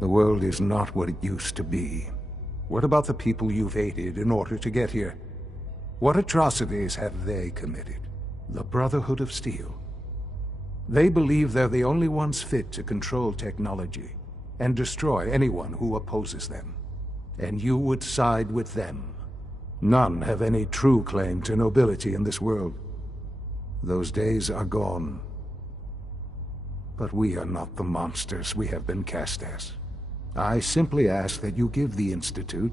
the world is not what it used to be. What about the people you've aided in order to get here? What atrocities have they committed? The Brotherhood of Steel. They believe they're the only ones fit to control technology and destroy anyone who opposes them. And you would side with them. None have any true claim to nobility in this world. Those days are gone. But we are not the monsters we have been cast as. I simply ask that you give the Institute,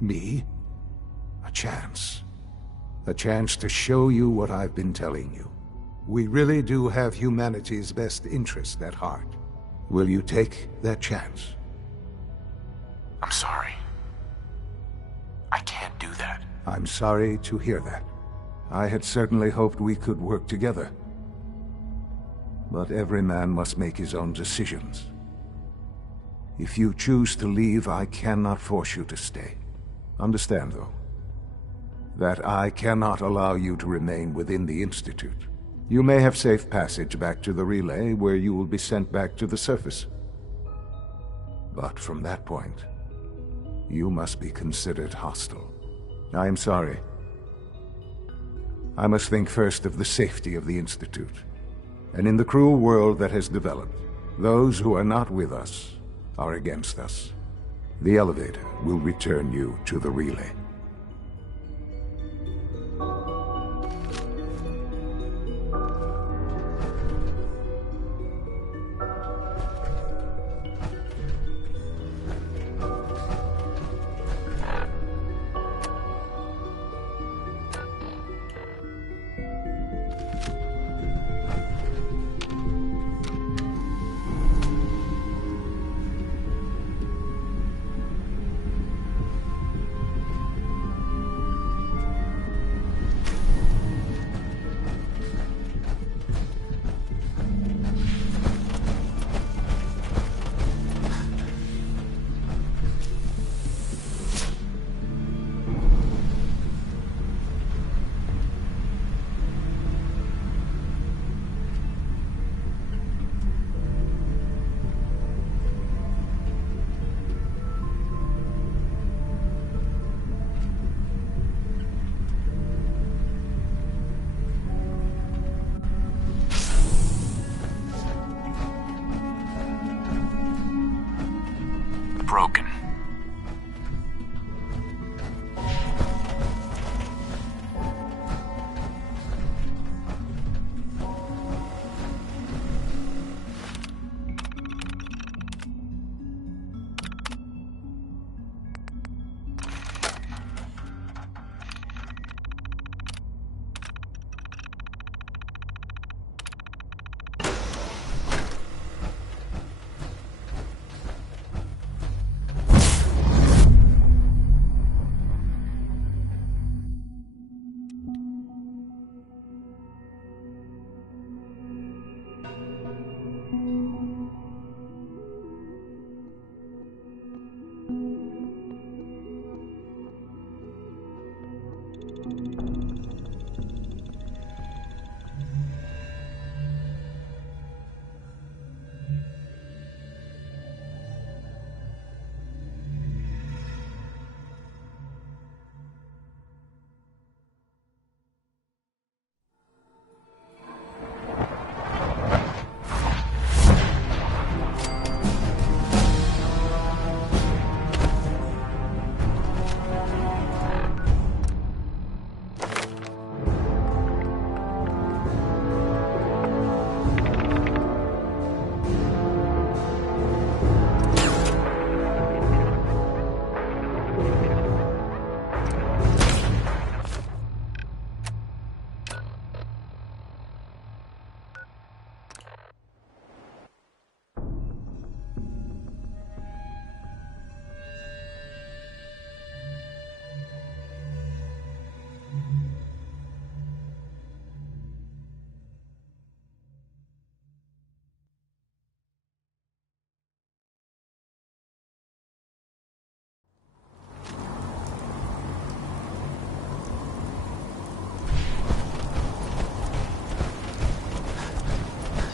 me, a chance. A chance to show you what I've been telling you. We really do have humanity's best interest at heart. Will you take that chance? I'm sorry. I can't do that. I'm sorry to hear that. I had certainly hoped we could work together. But every man must make his own decisions. If you choose to leave, I cannot force you to stay. Understand, though, that I cannot allow you to remain within the Institute. You may have safe passage back to the relay, where you will be sent back to the surface. But from that point, you must be considered hostile. I am sorry. I must think first of the safety of the Institute. And in the cruel world that has developed, those who are not with us are against us. The elevator will return you to the relay.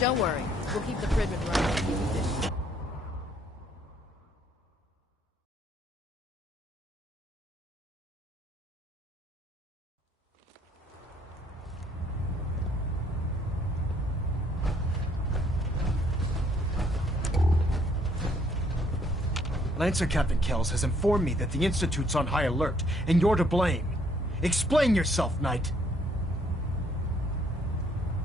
Don't worry. We'll keep the Pridman running and keep it busy. Lancer Captain Kells has informed me that the Institute's on high alert, and you're to blame. Explain yourself, Knight.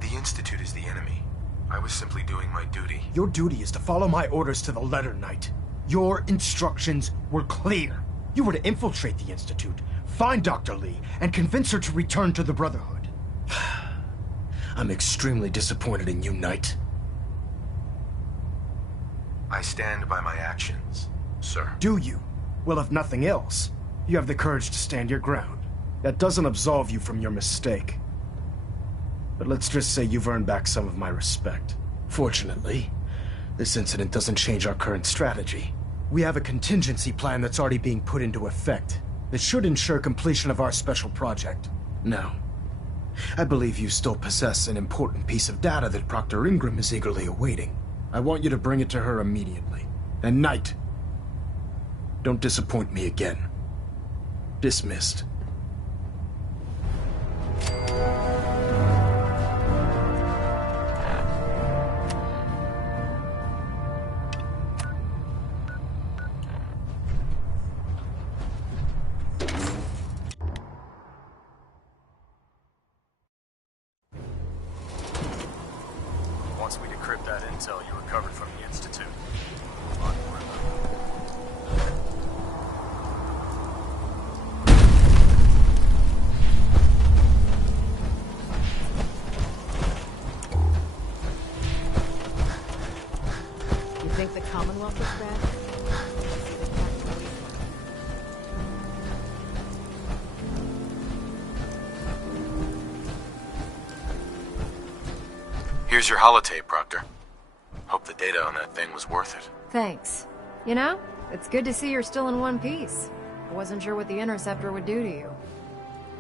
The Institute is the enemy. I was simply doing my duty. Your duty is to follow my orders to the letter, Knight. Your instructions were clear. You were to infiltrate the Institute, find Dr. Lee, and convince her to return to the Brotherhood. I'm extremely disappointed in you, Knight. I stand by my actions, sir. Do you? Well, if nothing else, you have the courage to stand your ground. That doesn't absolve you from your mistake. But let's just say you've earned back some of my respect. Fortunately, this incident doesn't change our current strategy. We have a contingency plan that's already being put into effect that should ensure completion of our special project. Now, I believe you still possess an important piece of data that Proctor Ingram is eagerly awaiting. I want you to bring it to her immediately. And Knight, don't disappoint me again. Dismissed. Once we decrypt that intel you recovered from the Institute, You think the Commonwealth is bad? Here's your holotape, Proctor. Hope the data on that thing was worth it. Thanks. You know, it's good to see you're still in one piece. I wasn't sure what the Interceptor would do to you.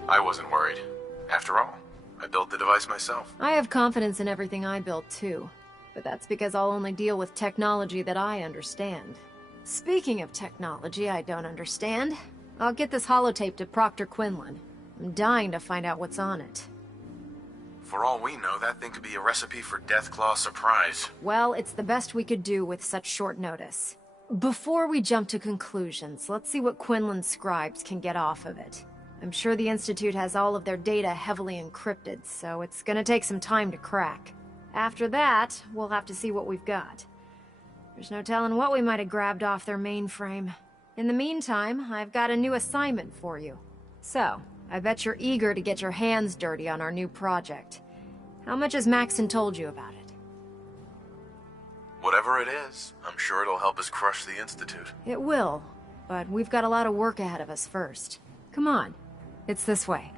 I wasn't worried. After all, I built the device myself. I have confidence in everything I built, too. But that's because I'll only deal with technology that I understand. Speaking of technology I don't understand, I'll get this holotape to Proctor Quinlan. I'm dying to find out what's on it. For all we know, that thing could be a recipe for Deathclaw surprise. Well, it's the best we could do with such short notice. Before we jump to conclusions, let's see what Quinlan's scribes can get off of it. I'm sure the Institute has all of their data heavily encrypted, so it's gonna take some time to crack. After that, we'll have to see what we've got. There's no telling what we might have grabbed off their mainframe. In the meantime, I've got a new assignment for you. So, I bet you're eager to get your hands dirty on our new project. How much has Maxon told you about it? Whatever it is, I'm sure it'll help us crush the Institute. It will, but we've got a lot of work ahead of us first. Come on, it's this way.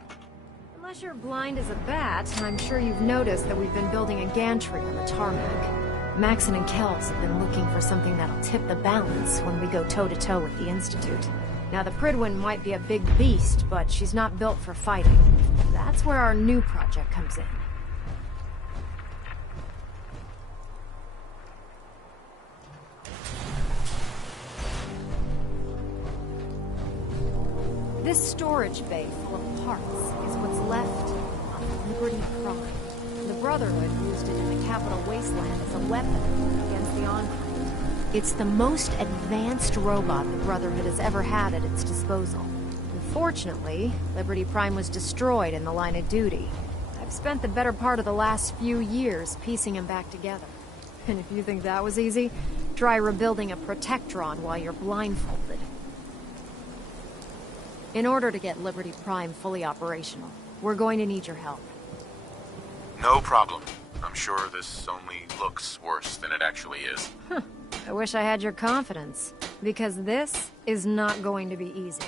Unless you're blind as a bat, I'm sure you've noticed that we've been building a gantry on the tarmac. Maxon and Kells have been looking for something that'll tip the balance when we go toe-to-toe with the Institute. Now, the Pridwin might be a big beast, but she's not built for fighting. That's where our new project comes in. This storage bay full of parts is what's left of Liberty Prime. The Brotherhood used it in the Capital Wasteland as a weapon against the Enclave. It's the most advanced robot the Brotherhood has ever had at its disposal. Unfortunately, Liberty Prime was destroyed in the line of duty. I've spent the better part of the last few years piecing him back together. And if you think that was easy, try rebuilding a Protectron while you're blindfolded. In order to get Liberty Prime fully operational, we're going to need your help. No problem. I'm sure this only looks worse than it actually is. Huh. I wish I had your confidence, because this is not going to be easy.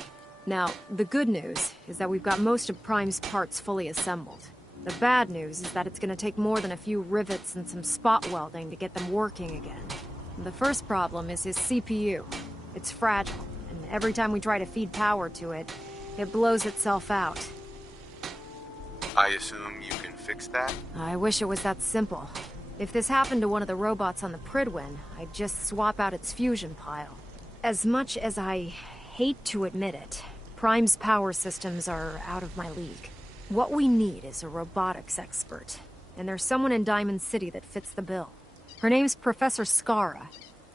Now, the good news is that we've got most of Prime's parts fully assembled. The bad news is that it's going to take more than a few rivets and some spot welding to get them working again. The first problem is his CPU. It's fragile, and every time we try to feed power to it, it blows itself out. I assume you can fix that? I wish it was that simple. If this happened to one of the robots on the Pridwin, I'd just swap out its fusion pile. As much as I hate to admit it, Prime's power systems are out of my league. What we need is a robotics expert, and there's someone in Diamond City that fits the bill. Her name's Professor Skara.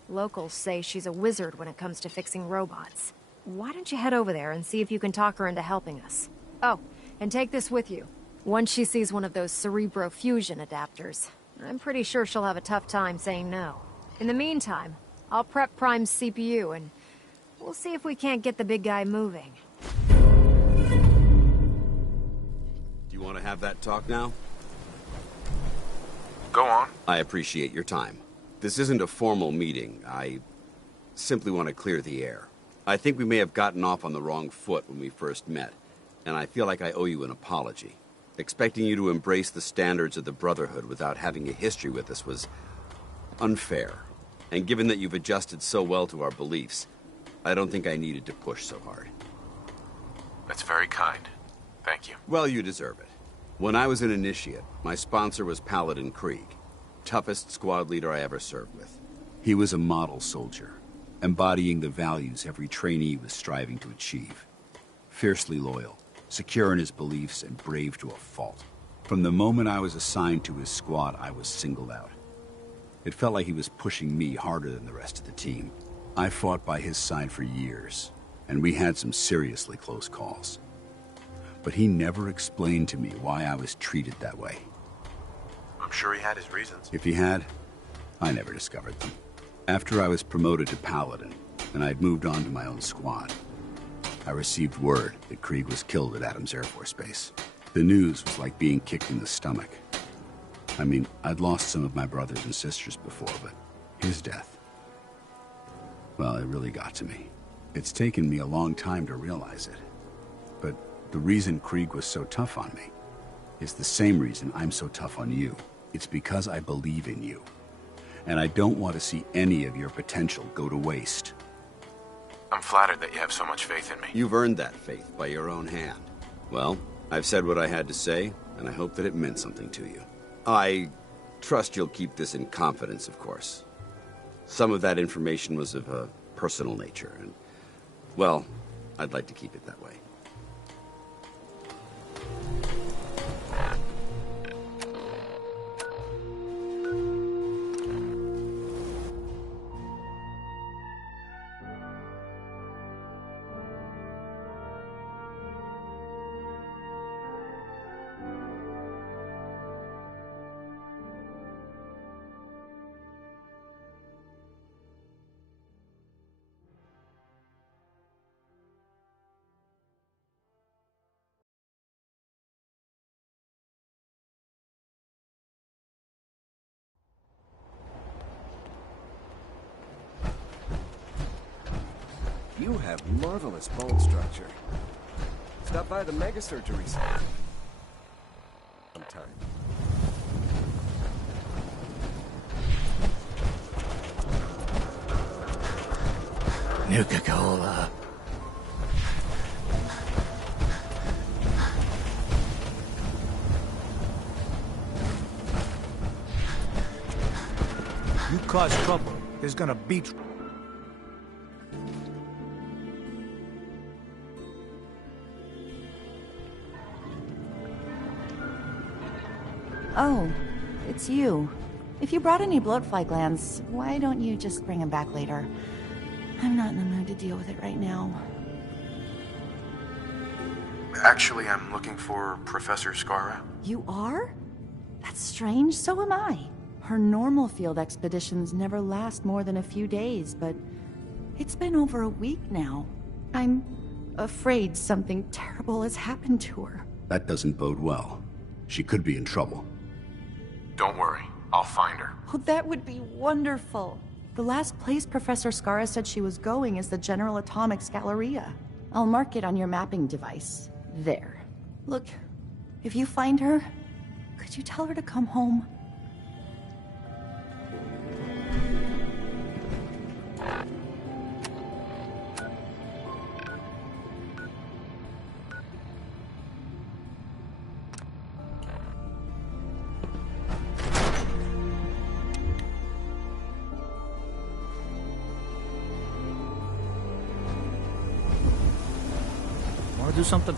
Locals say she's a wizard when it comes to fixing robots. Why don't you head over there and see if you can talk her into helping us? Oh, and take this with you. Once she sees one of those Cerebro fusion adapters, I'm pretty sure she'll have a tough time saying no. In the meantime, I'll prep Prime's CPU and we'll see if we can't get the big guy moving. Do you want to have that talk now? Go on. I appreciate your time. This isn't a formal meeting. I simply want to clear the air. I think we may have gotten off on the wrong foot when we first met, and I feel like I owe you an apology. Expecting you to embrace the standards of the Brotherhood without having a history with us was unfair. And given that you've adjusted so well to our beliefs, I don't think I needed to push so hard. That's very kind. Thank you. Well, you deserve it. When I was an initiate, my sponsor was Paladin Krieg, toughest squad leader I ever served with. He was a model soldier, embodying the values every trainee was striving to achieve. Fiercely loyal, secure in his beliefs, and brave to a fault. From the moment I was assigned to his squad, I was singled out. It felt like he was pushing me harder than the rest of the team. I fought by his side for years, and we had some seriously close calls. But he never explained to me why I was treated that way. I'm sure he had his reasons. If he had, I never discovered them. After I was promoted to Paladin, and I'd moved on to my own squad, I received word that Krieg was killed at Adams Air Force Base. The news was like being kicked in the stomach. I mean, I'd lost some of my brothers and sisters before, but his death, well, it really got to me. It's taken me a long time to realize it. But the reason Krieg was so tough on me is the same reason I'm so tough on you. It's because I believe in you. And I don't want to see any of your potential go to waste. I'm flattered that you have so much faith in me. You've earned that faith by your own hand. Well, I've said what I had to say, and I hope that it meant something to you. I trust you'll keep this in confidence, of course. Some of that information was of a personal nature, and, well, I'd like to keep it that way. You have marvelous bone structure. Stop by the mega surgery center sometime. Nuka-Cola. You cause trouble, there's gonna be trouble. Oh, it's you. If you brought any bloatfly glands, why don't you just bring them back later? I'm not in the mood to deal with it right now. Actually, I'm looking for Professor Skara. You are? That's strange, so am I. Her normal field expeditions never last more than a few days, but it's been over a week now. I'm afraid something terrible has happened to her. That doesn't bode well. She could be in trouble. Don't worry, I'll find her. Oh, that would be wonderful. The last place Professor Skara said she was going is the General Atomics Galleria. I'll mark it on your mapping device. There. Look, if you find her, could you tell her to come home? do something?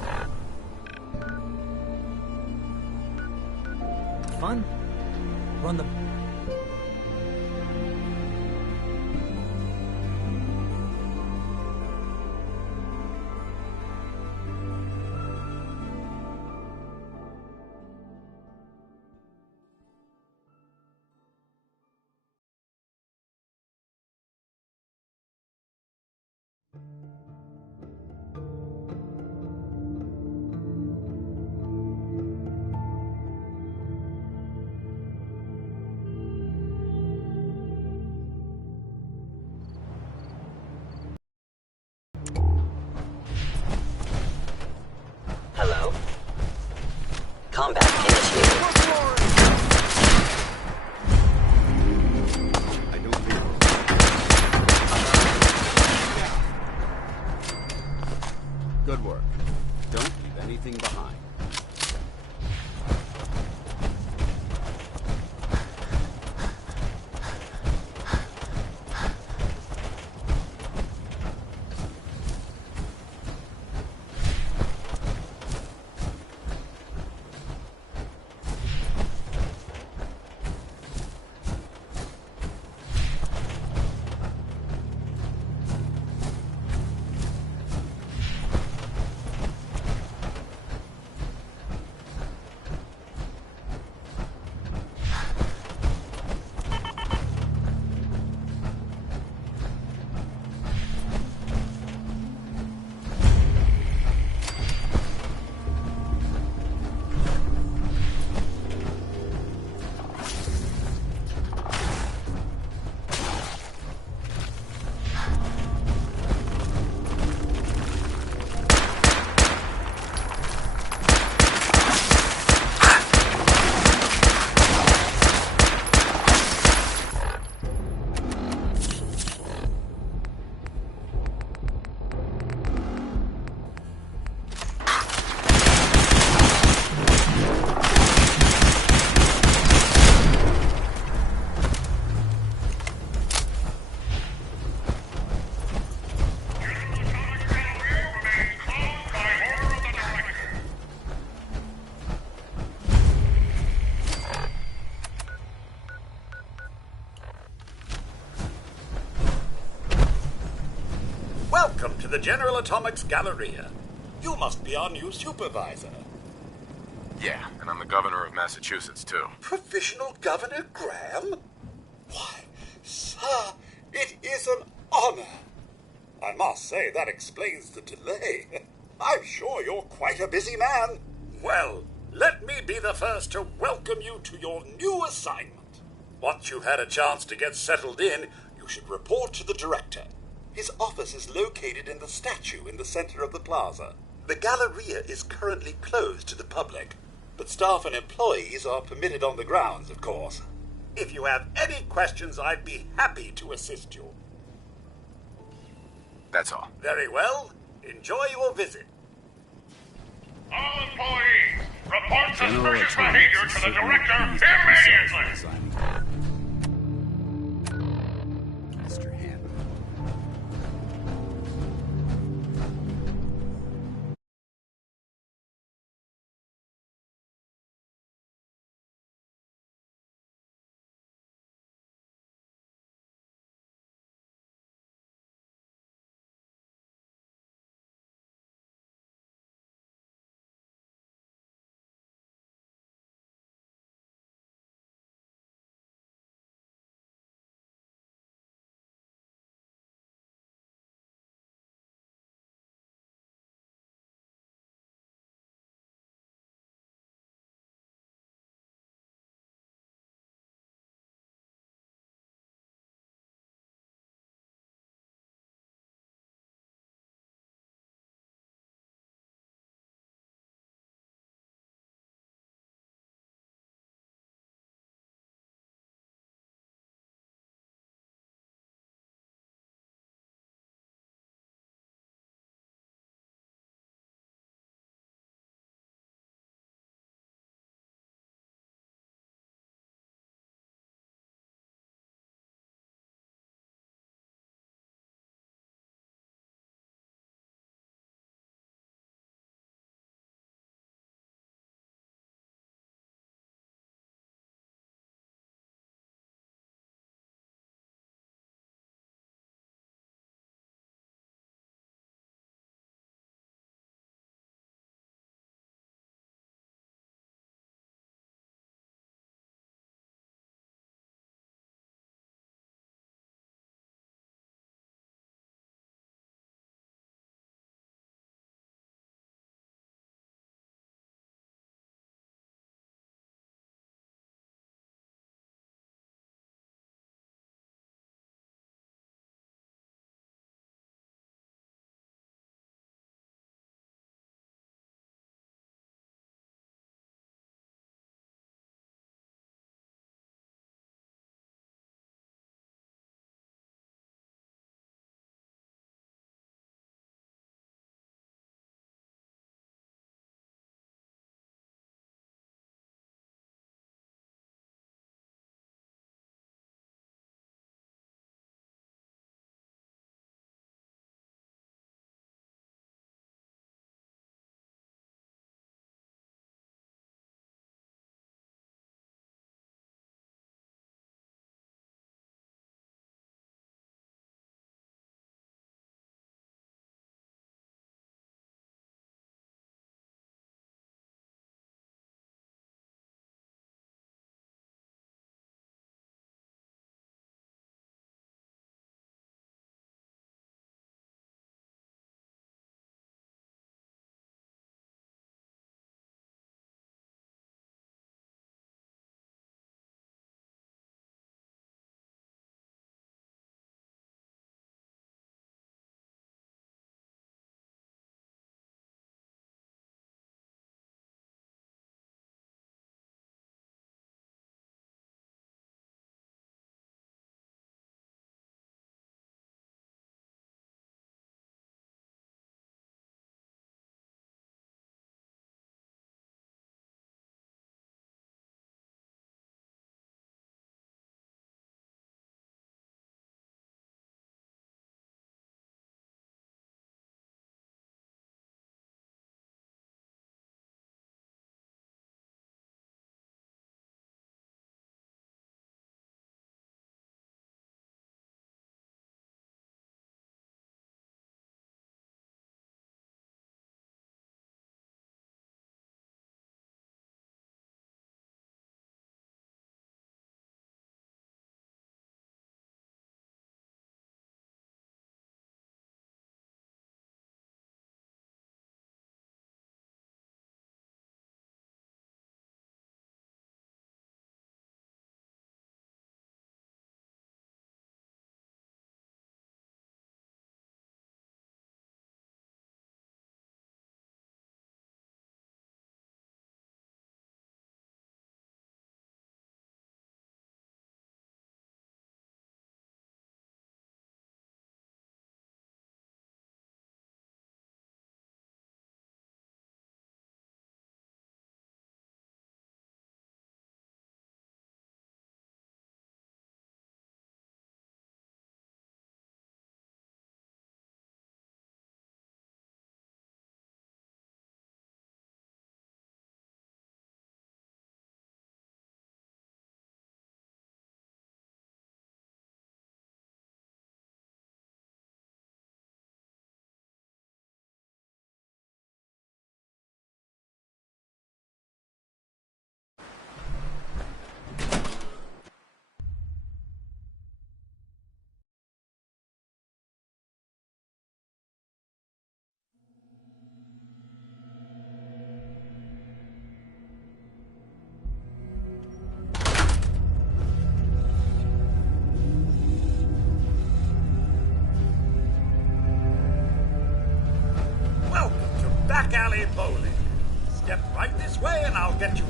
Fun? Run the... Hello? Combat initiated. I don't think... Good work. Don't leave anything behind. Welcome to the General Atomics Galleria. You must be our new supervisor. Yeah, and I'm the governor of Massachusetts, too. Provisional Governor Graham? Why, sir, it is an honor. I must say that explains the delay. I'm sure you're quite a busy man. Well, let me be the first to welcome you to your new assignment. Once you've had a chance to get settled in, you should report to the director. His office is located in the statue in the center of the plaza. The Galleria is currently closed to the public, but staff and employees are permitted on the grounds, of course. If you have any questions, I'd be happy to assist you. That's all. Very well. Enjoy your visit. All employees, report General suspicious Atomics behavior is to the certainly director pleased with themselves immediately. in designing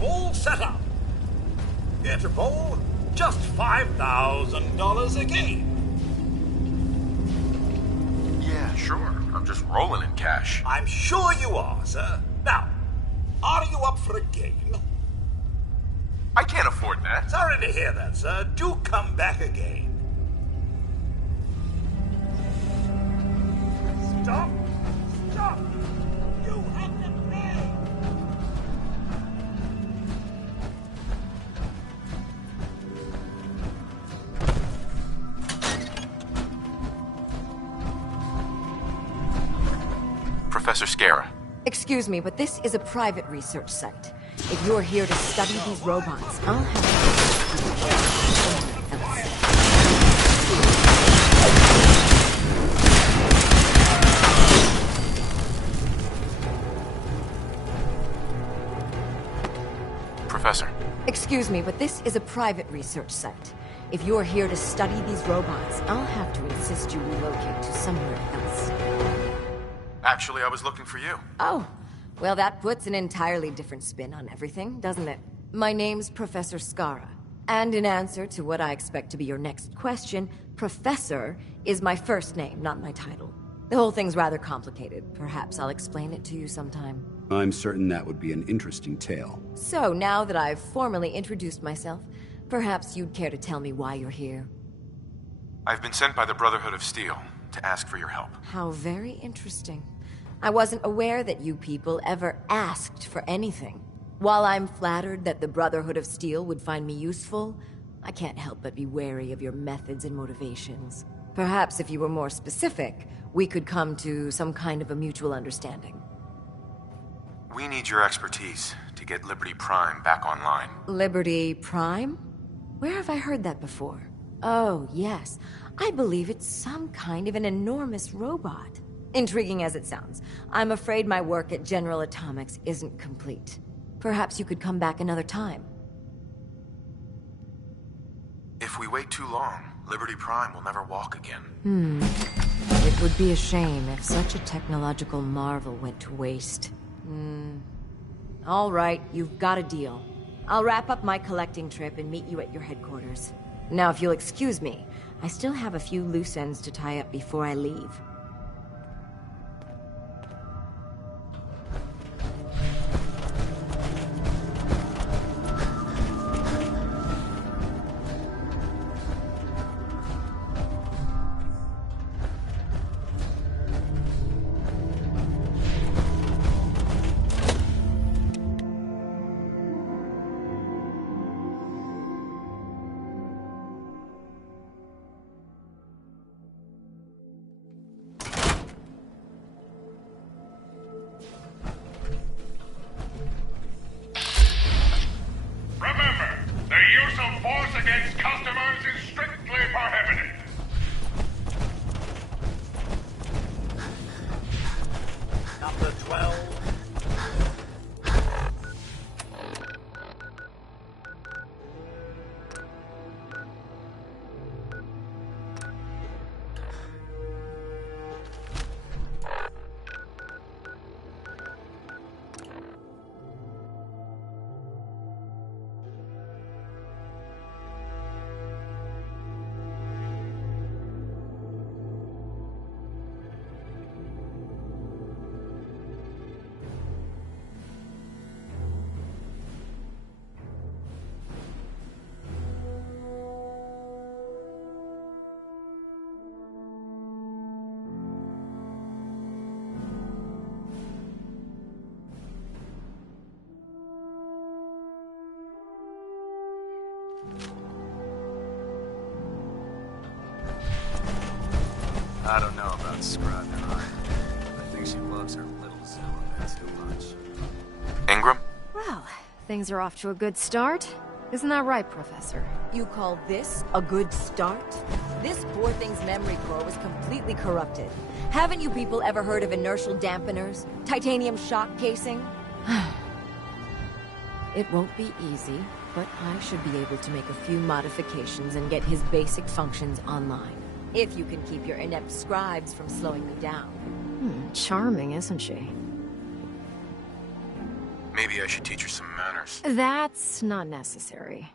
all set up. Interpol, just $5,000 a game. Yeah, sure. I'm just rolling in cash. I'm sure you are, sir. Now, are you up for a game? I can't afford that. Sorry to hear that, sir. Do come back again. Stop! Stop! You have to pay! Professor Scara. Excuse me, but this is a private research site. If you're here to study these robots, I'll Professor. Excuse me, but this is a private research site. If you're here to study these robots, I'll have to insist you relocate to somewhere else. Actually, I was looking for you. Oh, well, that puts an entirely different spin on everything, doesn't it? My name's Professor Scara, and in answer to what I expect to be your next question, Professor is my first name, not my title. The whole thing's rather complicated. Perhaps I'll explain it to you sometime. I'm certain that would be an interesting tale. So, now that I've formally introduced myself, perhaps you'd care to tell me why you're here. I've been sent by the Brotherhood of Steel to ask for your help. How very interesting. I wasn't aware that you people ever asked for anything. While I'm flattered that the Brotherhood of Steel would find me useful, I can't help but be wary of your methods and motivations. Perhaps if you were more specific, we could come to some kind of a mutual understanding. We need your expertise to get Liberty Prime back online. Liberty Prime? Where have I heard that before? Oh, yes. I believe it's some kind of an enormous robot. Intriguing as it sounds, I'm afraid my work at General Atomics isn't complete. Perhaps you could come back another time. If we wait too long, Liberty Prime will never walk again. It would be a shame if such a technological marvel went to waste. All right, you've got a deal. I'll wrap up my collecting trip and meet you at your headquarters. Now, if you'll excuse me, I still have a few loose ends to tie up before I leave. I don't know about Scrub and I think she loves her little Zilla too much. Ingram? Well, things are off to a good start. Isn't that right, Professor? You call this a good start? This poor thing's memory core was completely corrupted. Haven't you people ever heard of inertial dampeners? Titanium shock casing? It won't be easy, but I should be able to make a few modifications and get his basic functions online. If you can keep your inept scribes from slowing me down. Charming, isn't she? Maybe I should teach her some manners. nurse. That's not necessary.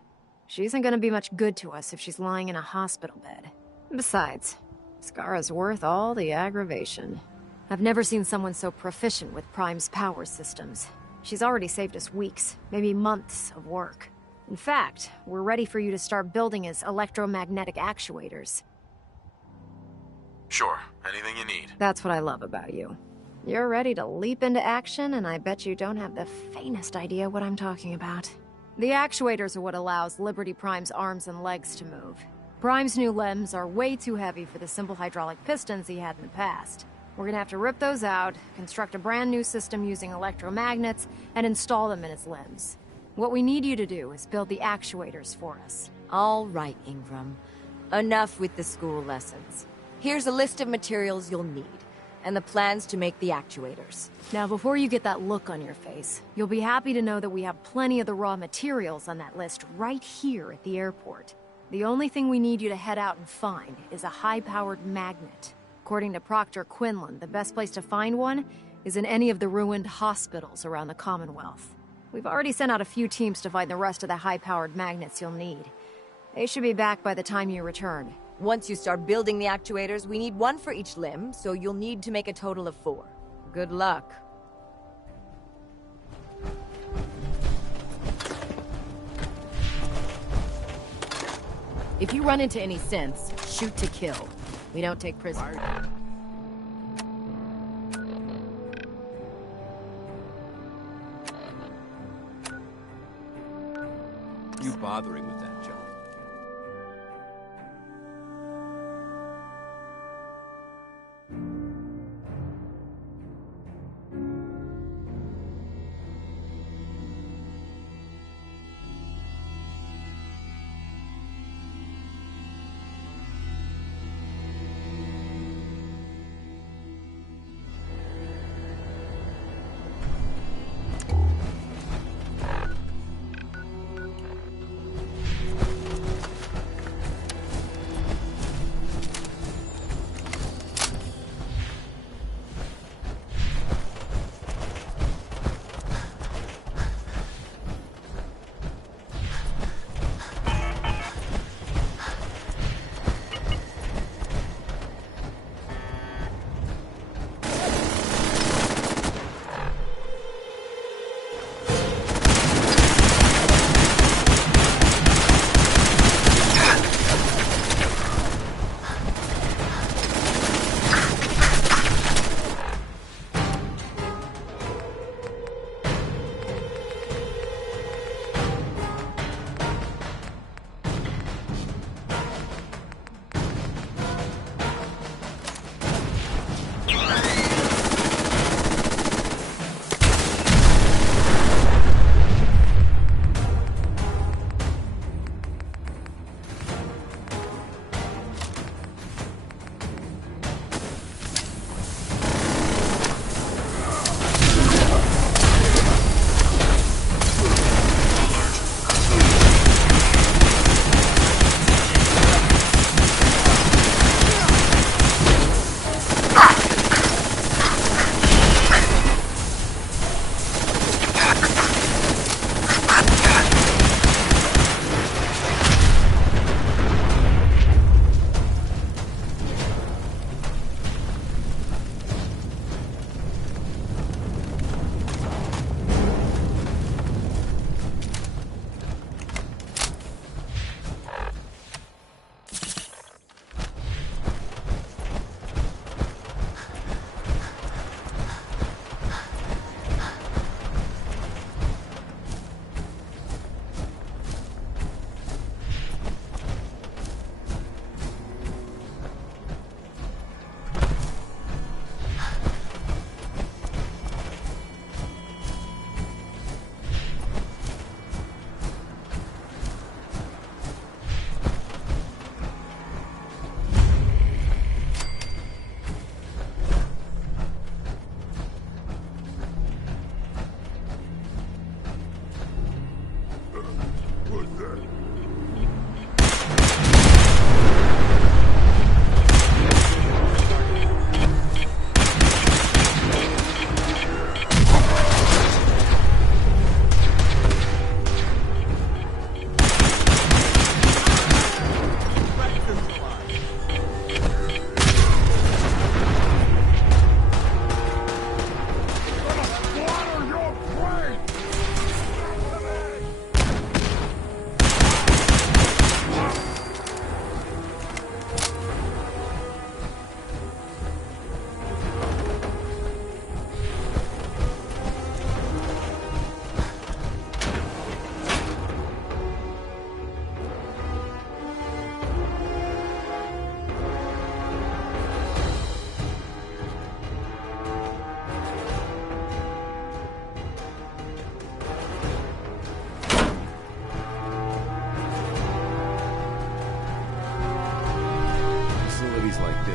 She isn't gonna be much good to us if she's lying in a hospital bed. Besides, Skara's worth all the aggravation. I've never seen someone so proficient with Prime's power systems. She's already saved us weeks, maybe months of work. In fact, we're ready for you to start building his electromagnetic actuators. Sure, anything you need. That's what I love about you. You're ready to leap into action, and I bet you don't have the faintest idea what I'm talking about. The actuators are what allows Liberty Prime's arms and legs to move. Prime's new limbs are way too heavy for the simple hydraulic pistons he had in the past. We're gonna have to rip those out, construct a brand new system using electromagnets, and install them in his limbs. What we need you to do is build the actuators for us. All right, Ingram. Enough with the school lessons. Here's a list of materials you'll need, and the plans to make the actuators. Now, before you get that look on your face, you'll be happy to know that we have plenty of the raw materials on that list right here at the airport. The only thing we need you to head out and find is a high-powered magnet. According to Proctor Quinlan, the best place to find one is in any of the ruined hospitals around the Commonwealth. We've already sent out a few teams to find the rest of the high-powered magnets you'll need. They should be back by the time you return. Once you start building the actuators, we need one for each limb, so you'll need to make a total of 4. Good luck. If you run into any synths, shoot to kill. We don't take prisoners. You bothering with that, John?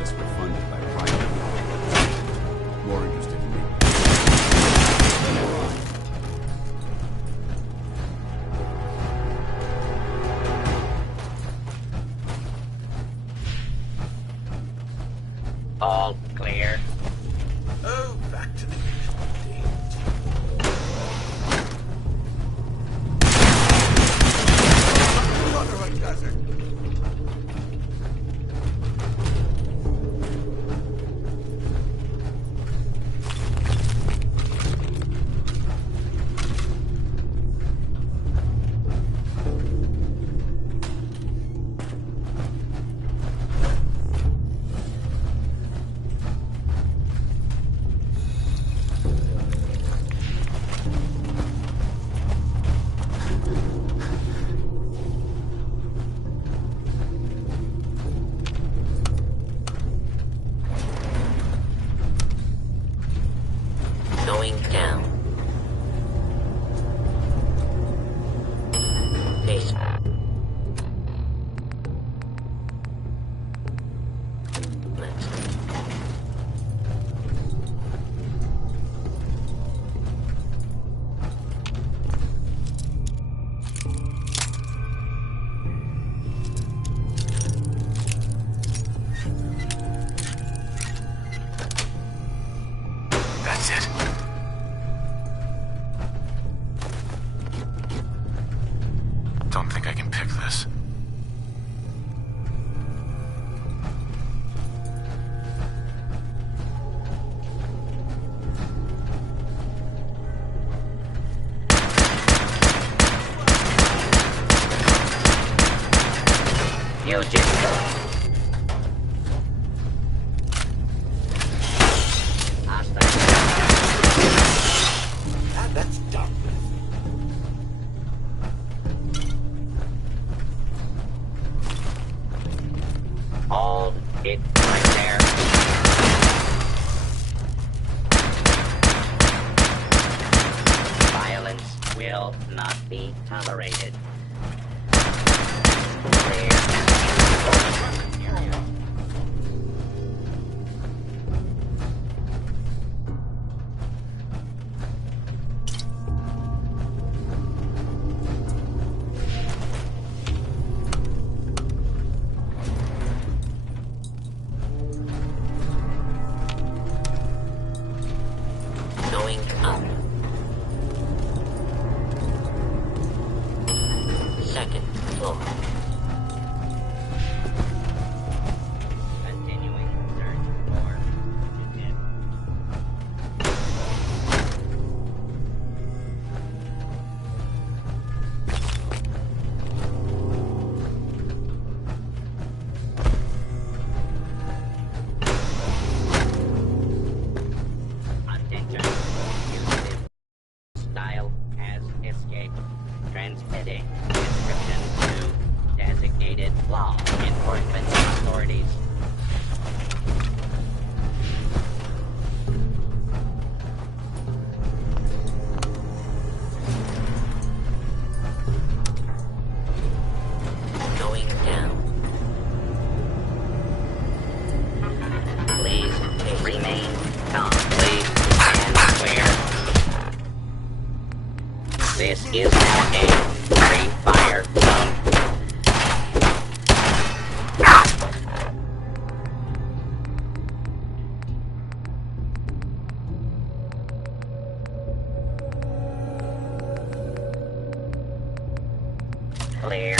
projects were funded by private people. More interested in me. All clear. Oh, back to the usual date. Brotherhood does it. Going down. Base. That's it. Don't think I can pick this. You just go. And that's done. Hold it right there. Violence will not be tolerated. Clear. Area. Going up. Second floor. Continuing search for fugitive. Attention. Fugitive style has escaped. Transmitting description to designated law enforcement authorities. Going down. Please remain calm. Please stand clear. This is now a free fire zone. Clear.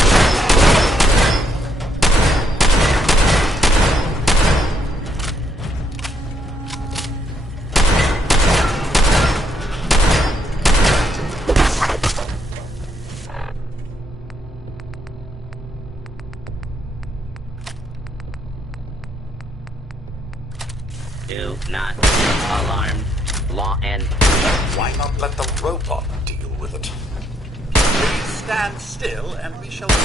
Do not be alarmed. Law and... Why not let the robot deal with it? Please stand still and we shall see.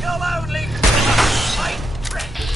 You'll only fight friends.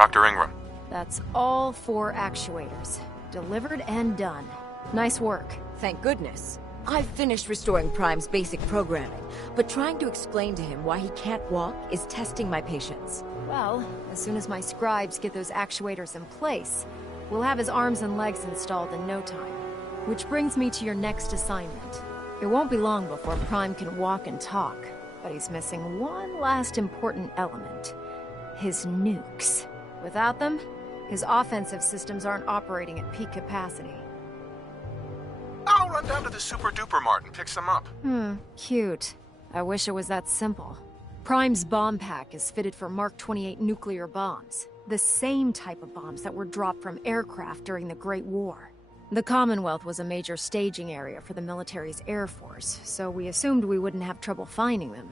Proctor Ingram. That's all 4 actuators. Delivered and done. Nice work. Thank goodness. I've finished restoring Prime's basic programming, but trying to explain to him why he can't walk is testing my patience. Well, as soon as my scribes get those actuators in place, we'll have his arms and legs installed in no time. Which brings me to your next assignment. It won't be long before Prime can walk and talk, but he's missing one last important element. His nukes. Without them, his offensive systems aren't operating at peak capacity. I'll run down to the Super Duper Mart and pick some up. Cute. I wish it was that simple. Prime's bomb pack is fitted for Mark 28 nuclear bombs. The same type of bombs that were dropped from aircraft during the Great War. The Commonwealth was a major staging area for the military's Air Force, so we assumed we wouldn't have trouble finding them.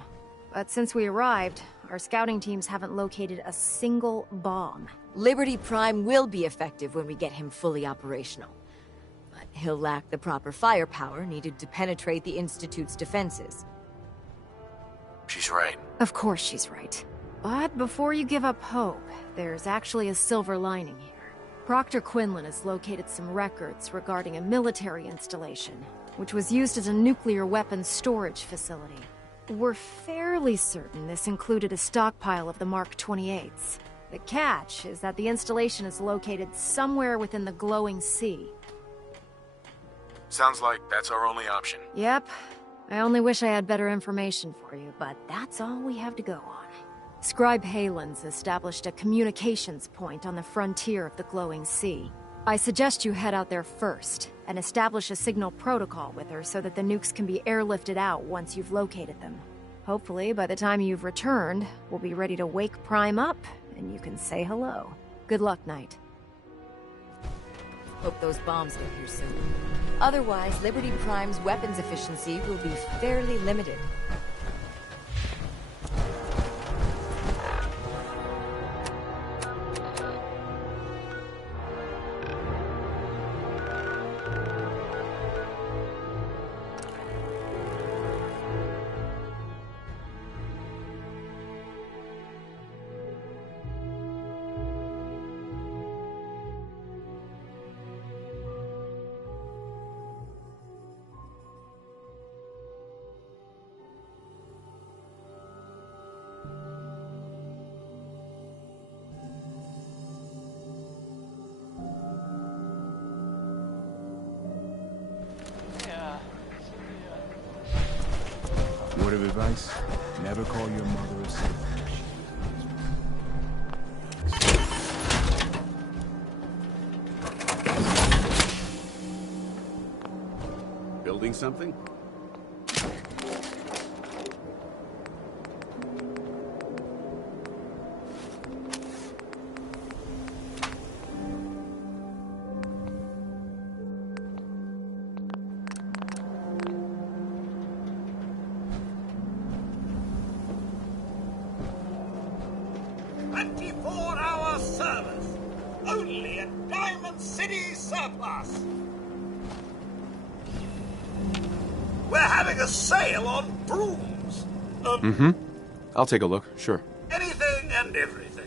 But since we arrived, our scouting teams haven't located a single bomb. Liberty Prime will be effective when we get him fully operational. But he'll lack the proper firepower needed to penetrate the Institute's defenses. She's right. Of course she's right. But before you give up hope, there's actually a silver lining here. Proctor Quinlan has located some records regarding a military installation, which was used as a nuclear weapons storage facility. We're fairly certain this included a stockpile of the Mark 28s. The catch is that the installation is located somewhere within the glowing sea. Sounds like that's our only option. Yep. I only wish I had better information for you, but that's all we have to go on. Scribe Halen's established a communications point on the frontier of the glowing sea. I suggest you head out there first, and establish a signal protocol with her so that the nukes can be airlifted out once you've located them. Hopefully, by the time you've returned, we'll be ready to wake Prime up, and you can say hello. Good luck, Knight. Hope those bombs get here soon. Otherwise, Liberty Prime's weapons efficiency will be fairly limited. Word of advice, never call your mother a slave. Building something? I'll take a look, sure. Anything and everything.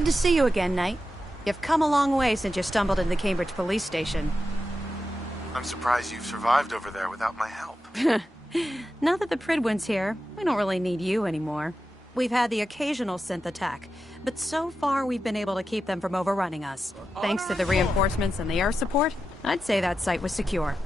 good to see you again, Knight. You've come a long way since you stumbled into the Cambridge police station. I'm surprised you've survived over there without my help. Now that the Pridwin's here, we don't really need you anymore. We've had the occasional synth attack, but so far we've been able to keep them from overrunning us. Thanks to the reinforcements and the air support, I'd say that site was secure.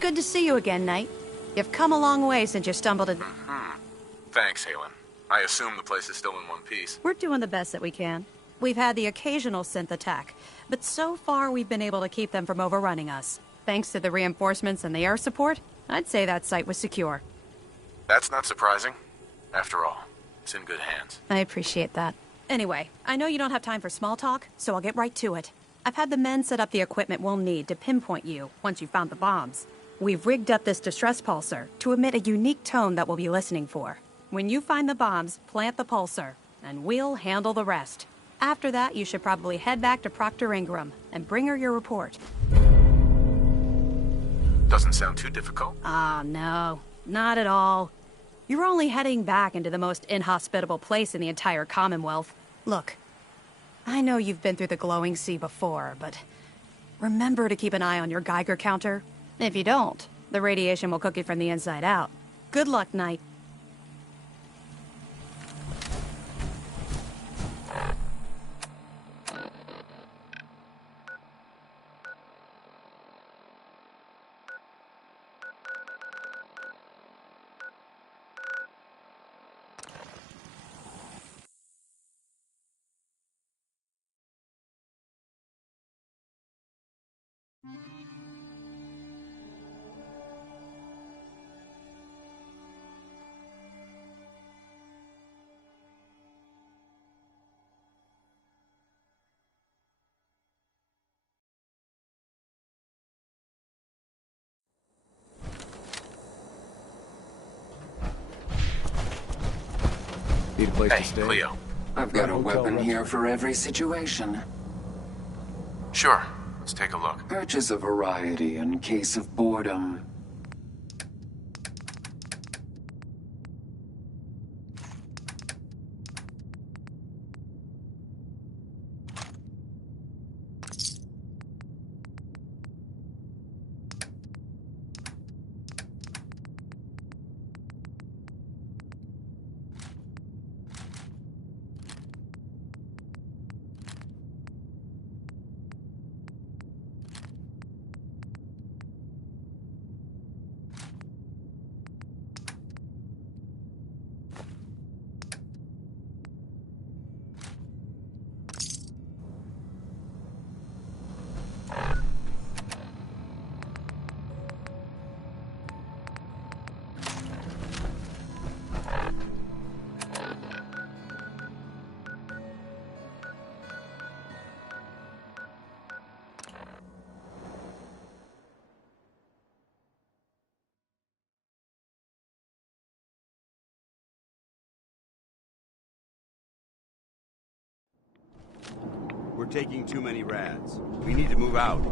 Good to see you again, Knight. You've come a long way since you stumbled in... Thanks, Halen. I assume the place is still in one piece. We're doing the best that we can. We've had the occasional synth attack, but so far we've been able to keep them from overrunning us. Thanks to the reinforcements and the air support, I'd say that site was secure. That's not surprising. After all, it's in good hands. I appreciate that. Anyway, I know you don't have time for small talk, so I'll get right to it. I've had the men set up the equipment we'll need to pinpoint you once you've found the bombs. We've rigged up this distress pulsar to emit a unique tone that we'll be listening for. When you find the bombs, plant the pulsar, and we'll handle the rest. After that, you should probably head back to Proctor Ingram and bring her your report. Doesn't sound too difficult. Ah, no. Not at all. You're only heading back into the most inhospitable place in the entire Commonwealth. Look, I know you've been through the glowing sea before, but remember to keep an eye on your Geiger counter. If you don't, the radiation will cook you from the inside out. Good luck, Knight. Need a place to stay? Cleo. I've got a weapon here for every situation. Sure. Let's take a look. Purchase a variety in case of boredom. We're taking too many rads. We need to move out.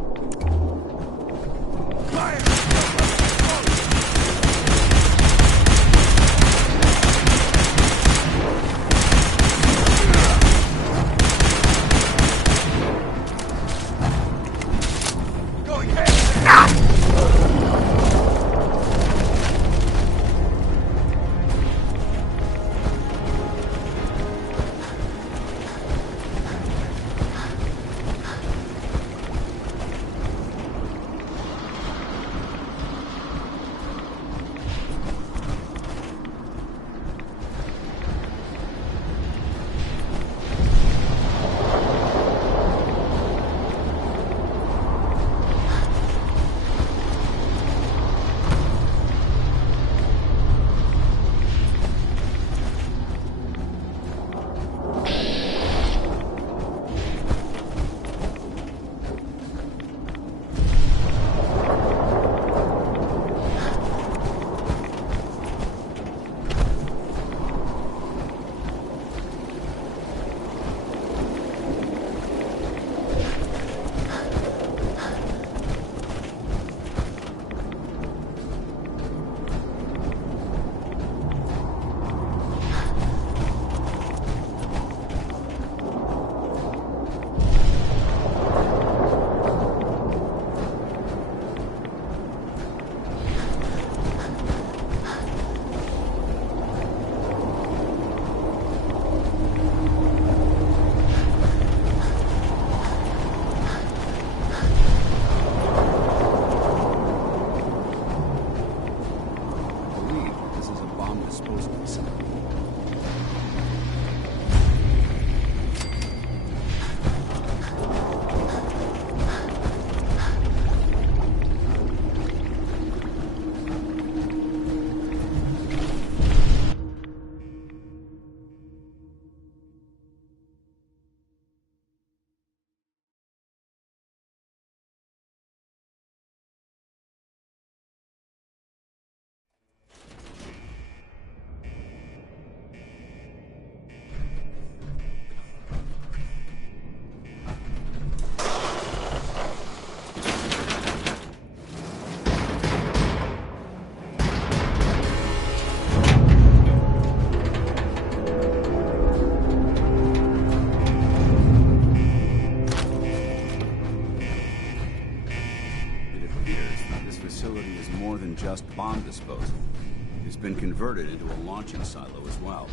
bomb disposal. It's been converted into a launching silo as well.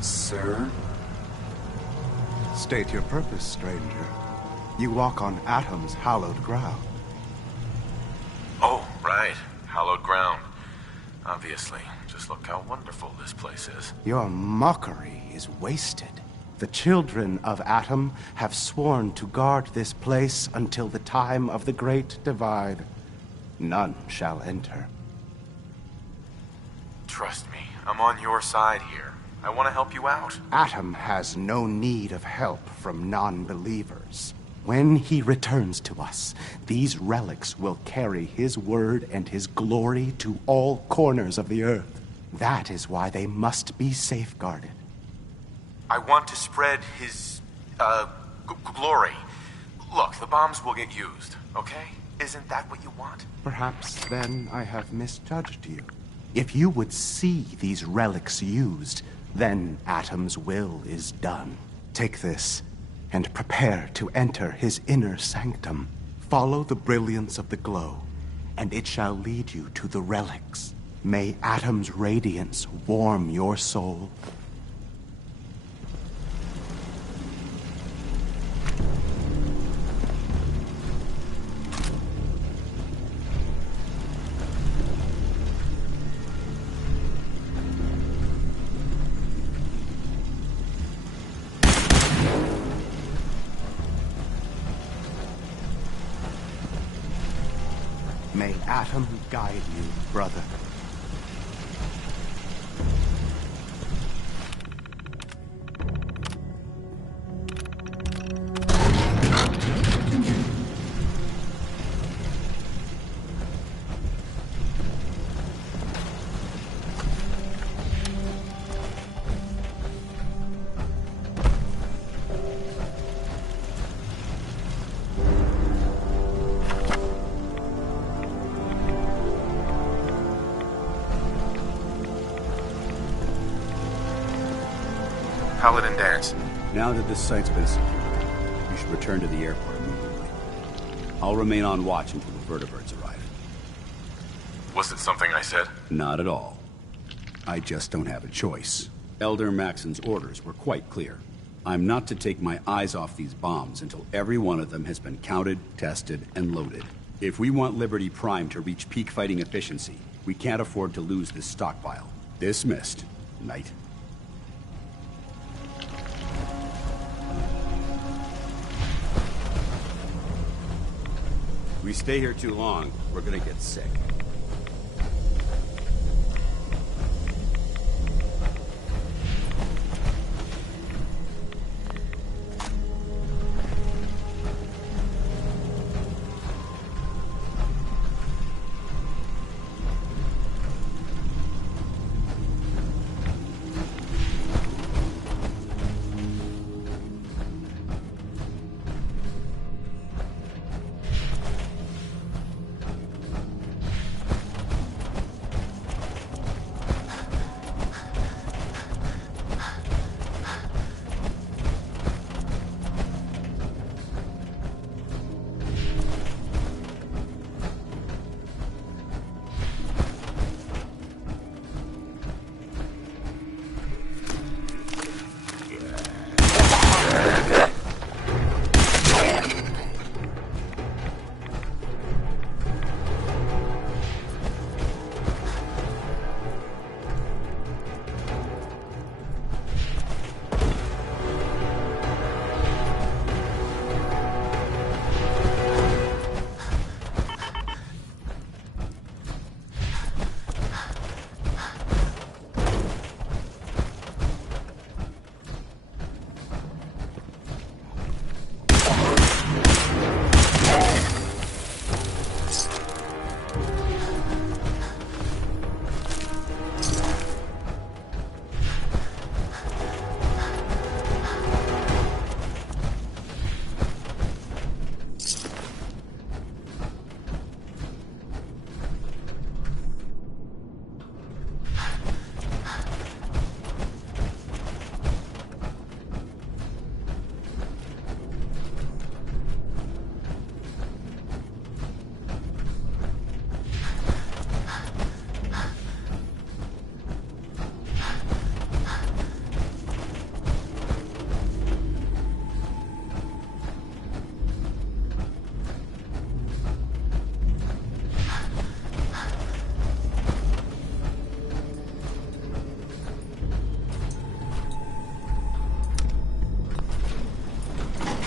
Sir? State your purpose, stranger. You walk on Atom's hallowed ground. Oh, right. Hallowed ground. Obviously. Just look how wonderful this place is. Your mockery is wasted. The children of Atom have sworn to guard this place until the time of the Great Divide. None shall enter. Trust me, I'm on your side here. I want to help you out. Atom has no need of help from non-believers. When he returns to us, these relics will carry his word and his glory to all corners of the earth. That is why they must be safeguarded. I want to spread his, glory. Look, the bombs will get used, okay? Isn't that what you want? Perhaps then I have misjudged you. If you would see these relics used, then Atom's will is done. Take this, and prepare to enter his inner sanctum. Follow the brilliance of the glow, and it shall lead you to the relics. May Atom's radiance warm your soul. May Atom guide you, brother. Paladin Dance. Now that this site's been secured, you should return to the airport immediately. I'll remain on watch until the vertebrates arrive. Was it something I said? Not at all. I just don't have a choice. Elder Maxon's orders were quite clear. I'm not to take my eyes off these bombs until every one of them has been counted, tested, and loaded. If we want Liberty Prime to reach peak fighting efficiency, we can't afford to lose this stockpile. Dismissed, Knight. If we stay here too long, we're gonna get sick.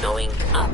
Going up.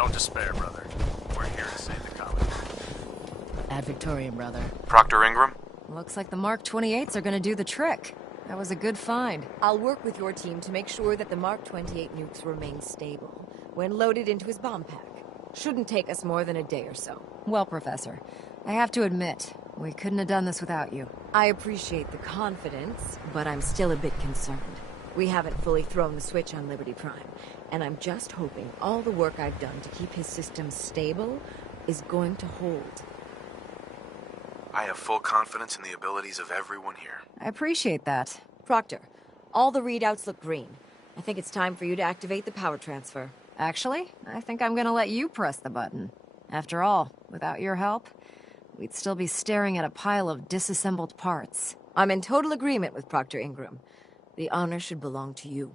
Don't despair, brother. We're here to save the colony. Ad Victoriam, brother. Proctor Ingram? Looks like the Mark 28s are gonna do the trick. That was a good find. I'll work with your team to make sure that the Mark 28 nukes remain stable when loaded into his bomb pack. Shouldn't take us more than a day or so. Well, Professor, I have to admit, we couldn't have done this without you. I appreciate the confidence, but I'm still a bit concerned. We haven't fully thrown the switch on Liberty Prime, and I'm just hoping all the work I've done to keep his system stable is going to hold. I have full confidence in the abilities of everyone here. I appreciate that. Proctor, all the readouts look green. I think it's time for you to activate the power transfer. Actually, I think I'm gonna let you press the button. After all, without your help, we'd still be staring at a pile of disassembled parts. I'm in total agreement with Proctor Ingram. The honor should belong to you.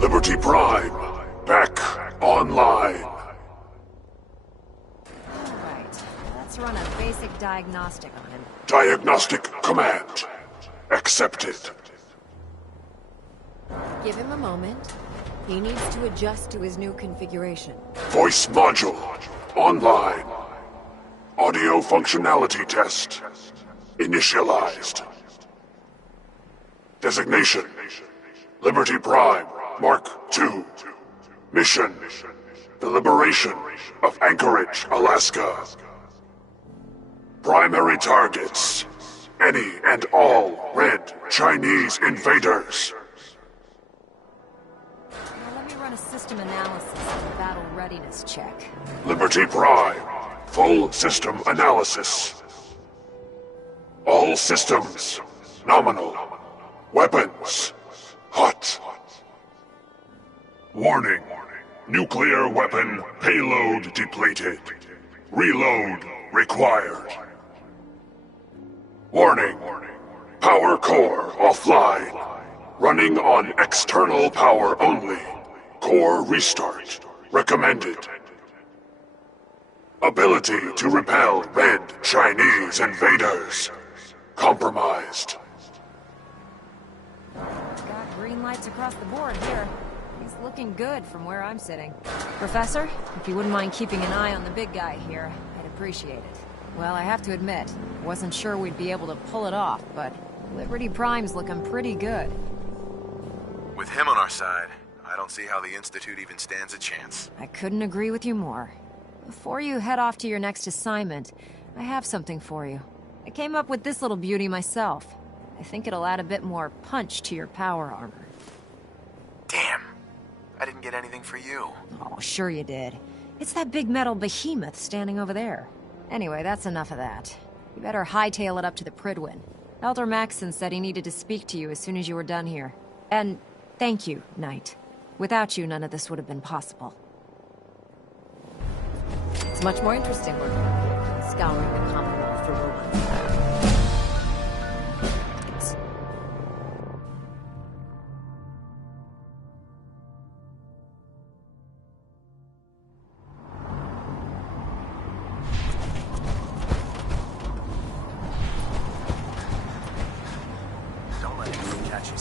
Liberty Prime, back online. Alright, let's run a basic diagnostic on him. Diagnostic command accepted. Give him a moment. He needs to adjust to his new configuration. Voice module online. Audio functionality test initialized. Designation: Liberty Prime Mark II. Mission: the liberation of Anchorage, Alaska. Primary targets: any and all red Chinese invaders. Now let me run a system analysis and a battle readiness check. Liberty Prime, full system analysis. All systems nominal. Weapons hot. Warning: nuclear weapon payload depleted. Reload required. Warning: power core offline. Running on external power only. Core restart recommended. Ability to repel red Chinese invaders compromised. Got green lights across the board here. He's looking good from where I'm sitting. Professor, if you wouldn't mind keeping an eye on the big guy here, I'd appreciate it. Well, I have to admit, wasn't sure we'd be able to pull it off, but Liberty Prime's looking pretty good. With him on our side, I don't see how the Institute even stands a chance. I couldn't agree with you more. Before you head off to your next assignment, I have something for you. I came up with this little beauty myself. I think it'll add a bit more punch to your power armor. Damn. I didn't get anything for you. Oh, sure you did. It's that big metal behemoth standing over there. Anyway, that's enough of that. You better hightail it up to the Pridwin. Elder Maxson said he needed to speak to you as soon as you were done here. And thank you, Knight. Without you, none of this would have been possible. It's much more interesting working here, scouring the Commonwealth for robots. Don't let anything catch you.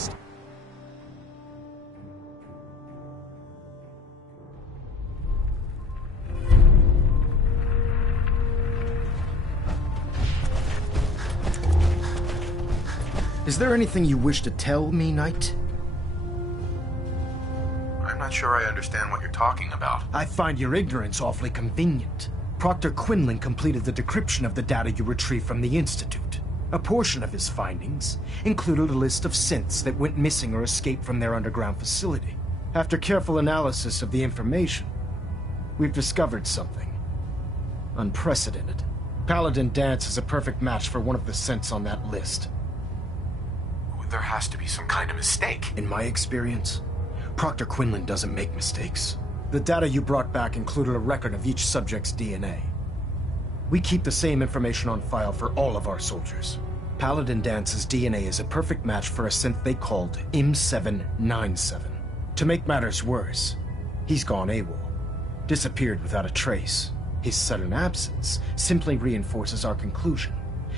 Is there anything you wish to tell me, Knight? I'm not sure I understand what you're talking about. I find your ignorance awfully convenient. Proctor Quinlan completed the decryption of the data you retrieved from the Institute. A portion of his findings included a list of synths that went missing or escaped from their underground facility. After careful analysis of the information, we've discovered something unprecedented. Paladin Danse is a perfect match for one of the synths on that list. There has to be some kind of mistake. In my experience, Proctor Quinlan doesn't make mistakes. The data you brought back included a record of each subject's DNA. We keep the same information on file for all of our soldiers. Paladin Dance's DNA is a perfect match for a synth they called M797. To make matters worse, he's gone AWOL. Disappeared without a trace. His sudden absence simply reinforces our conclusion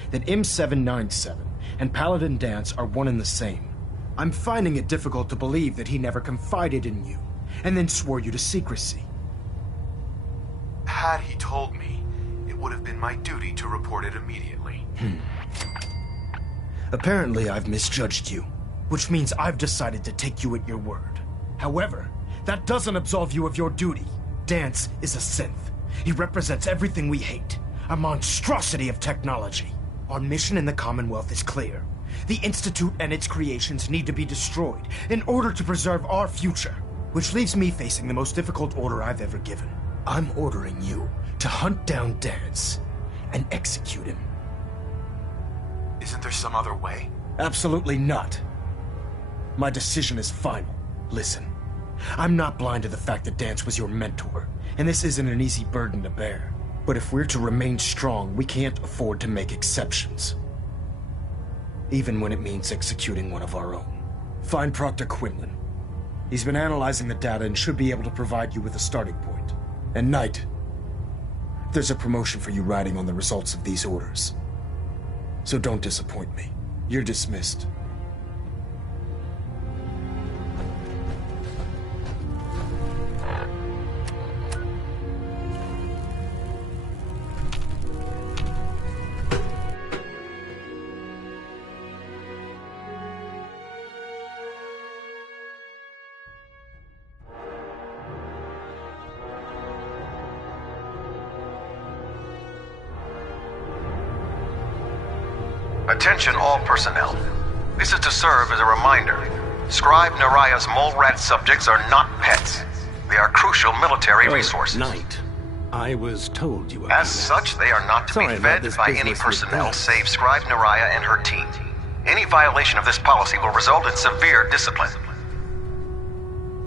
that M797 and Paladin Dance are one and the same. I'm finding it difficult to believe that he never confided in you, and then swore you to secrecy. Had he told me, it would have been my duty to report it immediately. Apparently I've misjudged you, which means I've decided to take you at your word. However, that doesn't absolve you of your duty. Dance is a synth. He represents everything we hate, a monstrosity of technology. Our mission in the Commonwealth is clear. The Institute and its creations need to be destroyed in order to preserve our future, which leaves me facing the most difficult order I've ever given. I'm ordering you to hunt down Dance and execute him. Isn't there some other way? Absolutely not. My decision is final. Listen, I'm not blind to the fact that Dance was your mentor, and this isn't an easy burden to bear. But if we're to remain strong, we can't afford to make exceptions. Even when it means executing one of our own. Find Proctor Quinlan. He's been analyzing the data and should be able to provide you with a starting point. And Knight, there's a promotion for you riding on the results of these orders. So don't disappoint me. You're dismissed. Attention all personnel. This is to serve as a reminder. Scribe Naraya's mole rat subjects are not pets. They are crucial military resources. Knight, I was told you were... As such, they are not to be fed by any personnel save Scribe Naraya and her team. Any violation of this policy will result in severe discipline.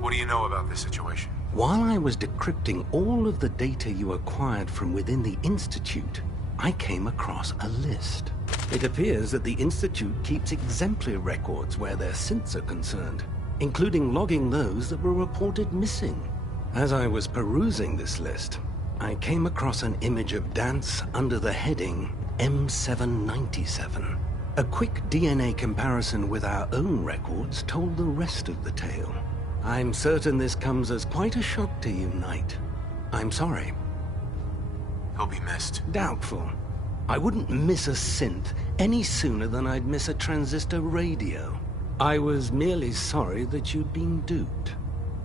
What do you know about this situation? While I was decrypting all of the data you acquired from within the Institute, I came across a list. It appears that the Institute keeps exemplary records where their synths are concerned, including logging those that were reported missing. As I was perusing this list, I came across an image of Dance under the heading M797. A quick DNA comparison with our own records told the rest of the tale. I'm certain this comes as quite a shock to you, Knight. I'm sorry. He'll be missed. Doubtful. I wouldn't miss a synth any sooner than I'd miss a transistor radio. I was merely sorry that you'd been duped.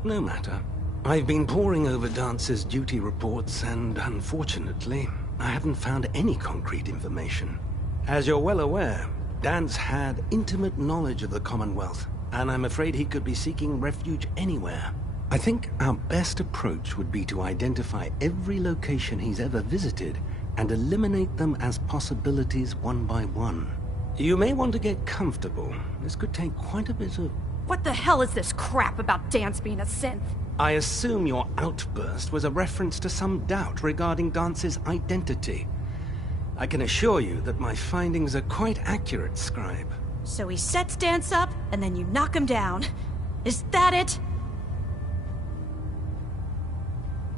No matter. I've been poring over Dance's duty reports and, unfortunately, I haven't found any concrete information. As you're well aware, Dance had intimate knowledge of the Commonwealth, and I'm afraid he could be seeking refuge anywhere. I think our best approach would be to identify every location he's ever visited and eliminate them as possibilities one by one. You may want to get comfortable. This could take quite a bit of... What the hell is this crap about Dance being a synth? I assume your outburst was a reference to some doubt regarding Dance's identity. I can assure you that my findings are quite accurate, Scribe. So he sets Dance up, and then you knock him down. Is that it?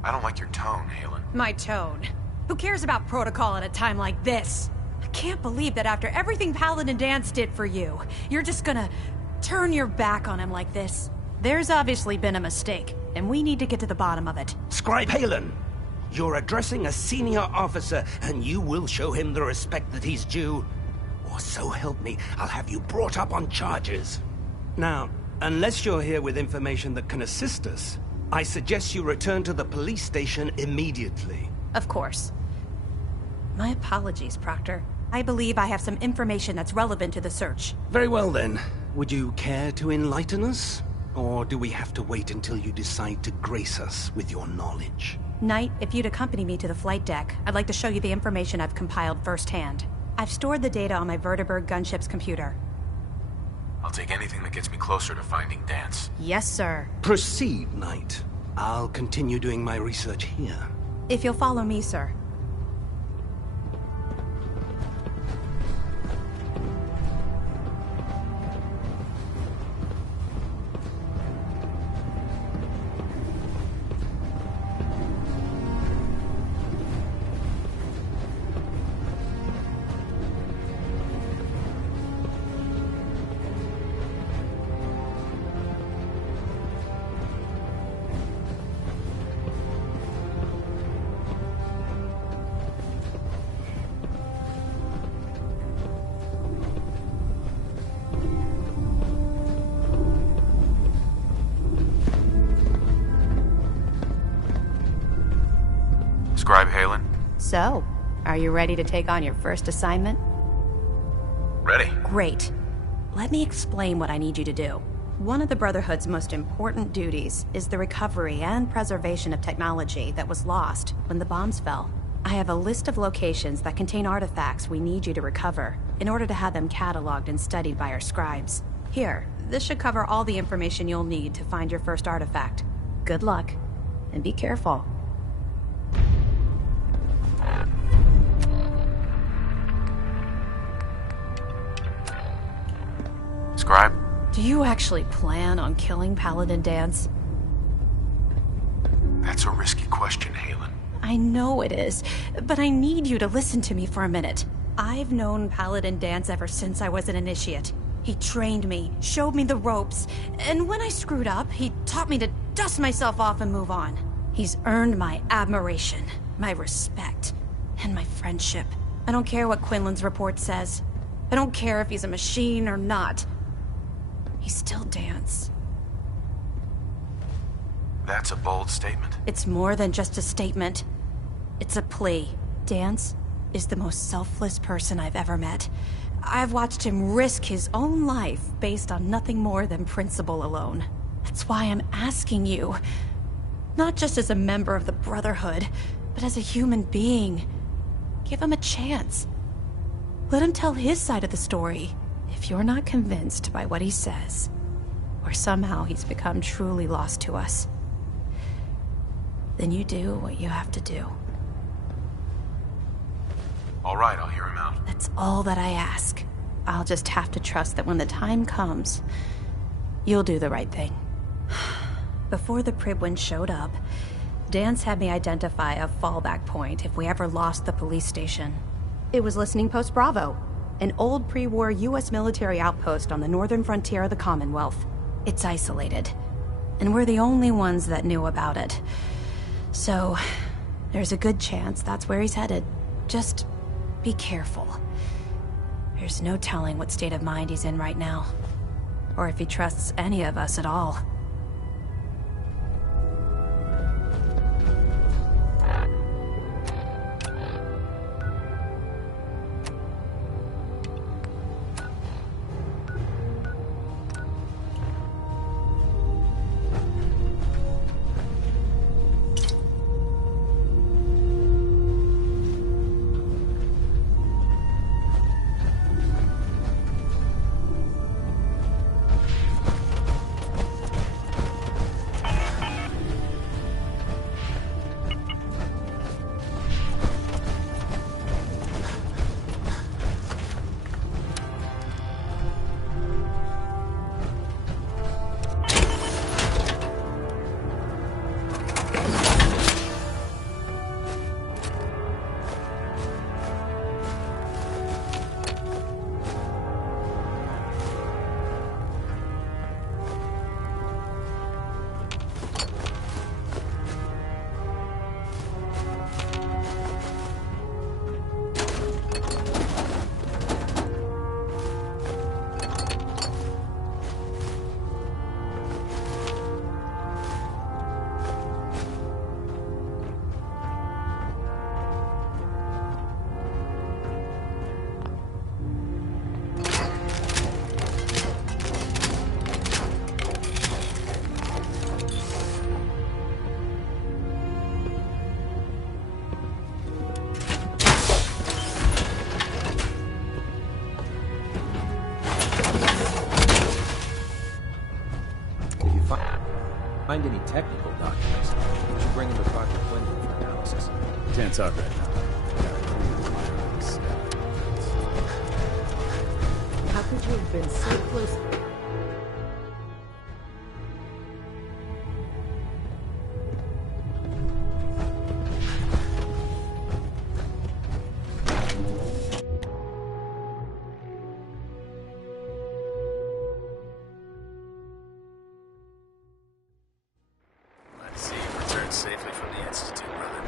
I don't like your tone, Halen. My tone? Who cares about protocol at a time like this? I can't believe that after everything Paladin Dance did for you, you're just gonna turn your back on him like this. There's obviously been a mistake, and we need to get to the bottom of it. Scribe Halen, you're addressing a senior officer, and you will show him the respect that he's due. Or so help me, I'll have you brought up on charges. Now, unless you're here with information that can assist us, I suggest you return to the police station immediately. Of course. My apologies, Proctor. I believe I have some information that's relevant to the search. Very well then. Would you care to enlighten us? Or do we have to wait until you decide to grace us with your knowledge? Knight, if you'd accompany me to the flight deck, I'd like to show you the information I've compiled firsthand. I've stored the data on my Vertibird gunship's computer. I'll take anything that gets me closer to finding Dance. Yes, sir. Proceed, Knight. I'll continue doing my research here. If you'll follow me, sir. So, are you ready to take on your first assignment? Ready. Great. Let me explain what I need you to do. One of the Brotherhood's most important duties is the recovery and preservation of technology that was lost when the bombs fell. I have a list of locations that contain artifacts we need you to recover in order to have them cataloged and studied by our scribes. Here, this should cover all the information you'll need to find your first artifact. Good luck, and be careful. Scribe? Do you actually plan on killing Paladin Dance? That's a risky question, Halen. I know it is, but I need you to listen to me for a minute. I've known Paladin Dance ever since I was an initiate. He trained me, showed me the ropes, and when I screwed up, he taught me to dust myself off and move on. He's earned my admiration, my respect, and my friendship. I don't care what Quinlan's report says. I don't care if he's a machine or not. He's still Dance. That's a bold statement. It's more than just a statement. It's a plea. Dance is the most selfless person I've ever met. I've watched him risk his own life based on nothing more than principle alone. That's why I'm asking you. Not just as a member of the Brotherhood, but as a human being. Give him a chance. Let him tell his side of the story. If you're not convinced by what he says, or somehow he's become truly lost to us, then you do what you have to do. All right, I'll hear him out. That's all that I ask. I'll just have to trust that when the time comes, you'll do the right thing. Before the Pribwin showed up, Dance had me identify a fallback point if we ever lost the police station. It was Listening Post Bravo, an old pre-war U.S. military outpost on the northern frontier of the Commonwealth. It's isolated, and we're the only ones that knew about it. So, there's a good chance that's where he's headed. Just be careful. There's no telling what state of mind he's in right now, or if he trusts any of us at all. Find any technical documents, you should bring them to Dr. Quinlan for analysis. Tense up right now. How could you have been so close? Let's see if returned safely from the Institute, brother.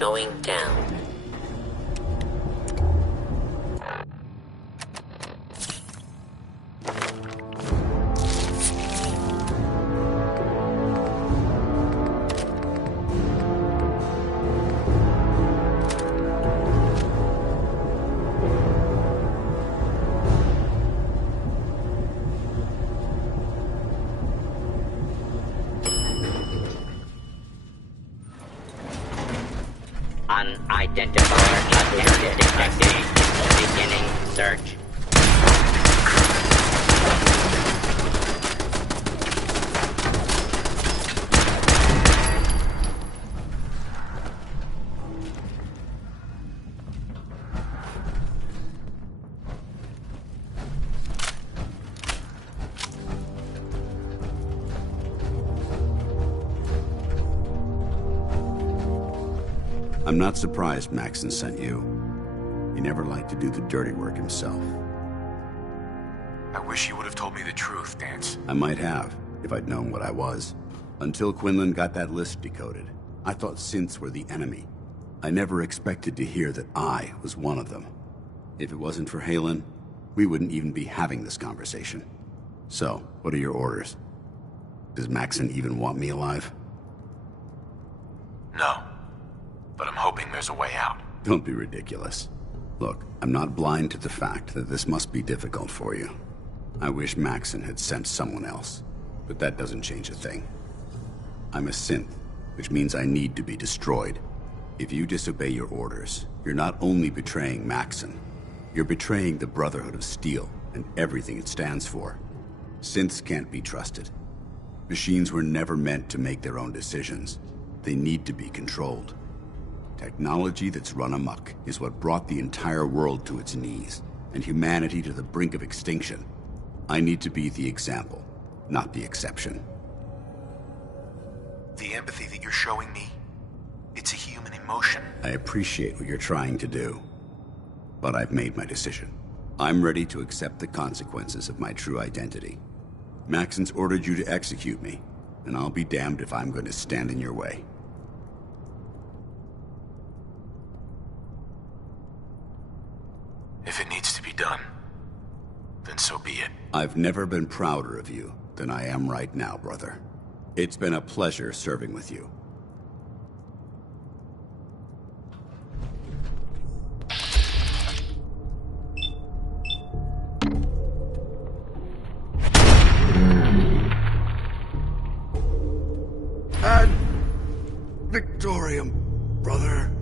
going down. Unidentified objective detected. Beginning search. I'm not surprised Maxon sent you. He never liked to do the dirty work himself. I wish you would have told me the truth, Dance. I might have, if I'd known what I was. Until Quinlan got that list decoded, I thought synths were the enemy. I never expected to hear that I was one of them. If it wasn't for Halen, we wouldn't even be having this conversation. So, what are your orders? Does Maxon even want me alive? No. But I'm hoping there's a way out. Don't be ridiculous. Look, I'm not blind to the fact that this must be difficult for you. I wish Maxon had sent someone else, but that doesn't change a thing. I'm a synth, which means I need to be destroyed. If you disobey your orders, you're not only betraying Maxon, you're betraying the Brotherhood of Steel and everything it stands for. Synths can't be trusted. Machines were never meant to make their own decisions. They need to be controlled. Technology that's run amok is what brought the entire world to its knees, and humanity to the brink of extinction. I need to be the example, not the exception. The empathy that you're showing me, it's a human emotion. I appreciate what you're trying to do, but I've made my decision. I'm ready to accept the consequences of my true identity. Maxon's ordered you to execute me, and I'll be damned if I'm going to stand in your way. If it needs to be done, then so be it. I've never been prouder of you than I am right now, brother. It's been a pleasure serving with you. Ad Victorium, brother.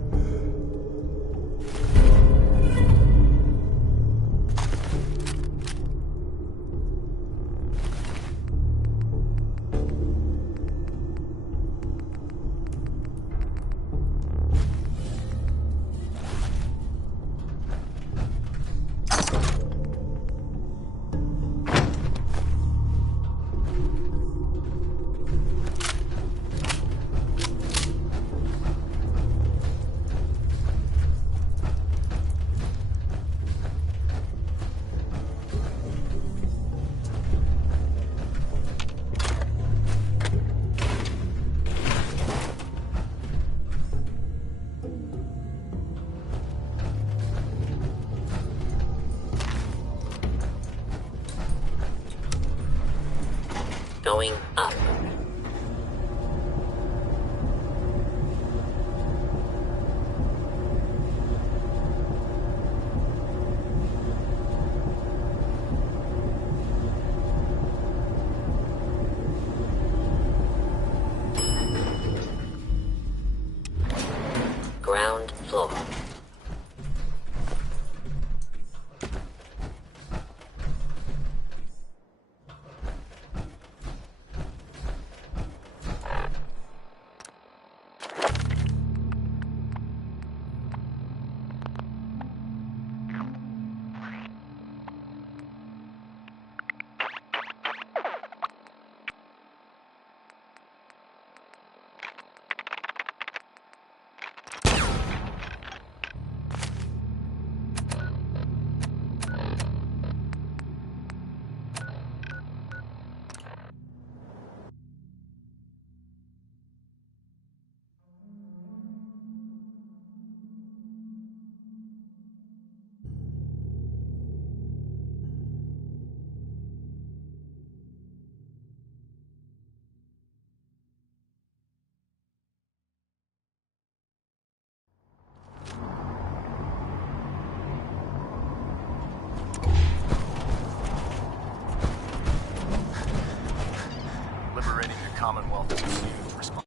Commonwealth is refused response.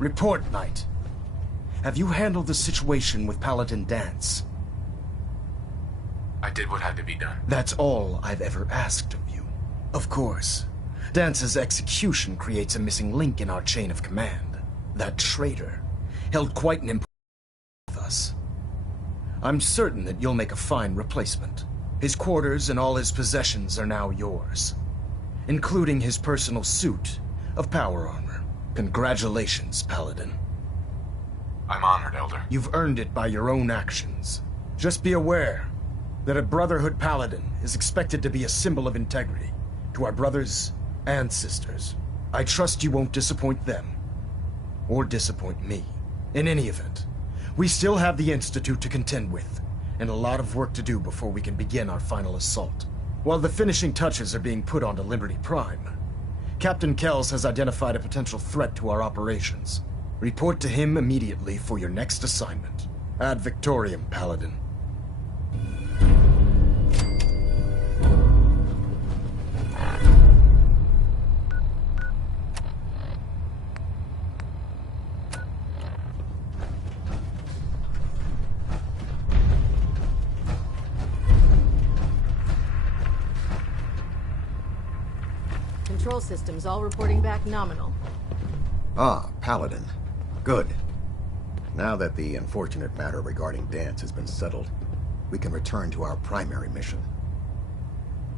Report, Knight. Have you handled the situation with Paladin Dance? I did what had to be done. That's all I've ever asked of you. Of course, Dance's execution creates a missing link in our chain of command. That traitor held quite an important role with us. I'm certain that you'll make a fine replacement. His quarters and all his possessions are now yours, including his personal suit of power armor. Congratulations, Paladin. I'm honored, Elder. You've earned it by your own actions. Just be aware that a Brotherhood Paladin is expected to be a symbol of integrity to our brothers and sisters. I trust you won't disappoint them, or disappoint me. In any event, we still have the Institute to contend with, and a lot of work to do before we can begin our final assault. While the finishing touches are being put onto Liberty Prime, Captain Kells has identified a potential threat to our operations. Report to him immediately for your next assignment. Ad Victoriam, Paladin. Control systems all reporting back nominal. Ah, Paladin. Good. Now that the unfortunate matter regarding Dance has been settled, we can return to our primary mission.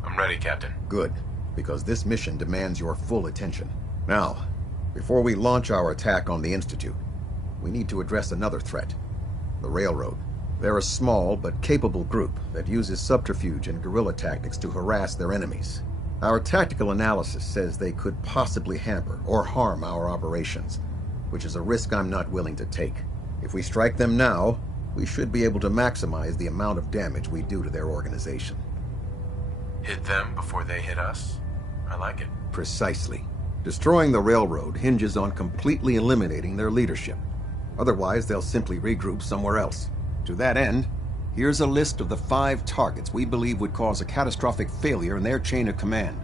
I'm ready, Captain. Good, because this mission demands your full attention. Now, before we launch our attack on the Institute, we need to address another threat. The Railroad. They're a small but capable group that uses subterfuge and guerrilla tactics to harass their enemies. Our tactical analysis says they could possibly hamper or harm our operations, which is a risk I'm not willing to take. If we strike them now, we should be able to maximize the amount of damage we do to their organization. Hit them before they hit us? I like it. Precisely. Destroying the railroad hinges on completely eliminating their leadership. Otherwise, they'll simply regroup somewhere else. To that end, here's a list of the 5 targets we believe would cause a catastrophic failure in their chain of command.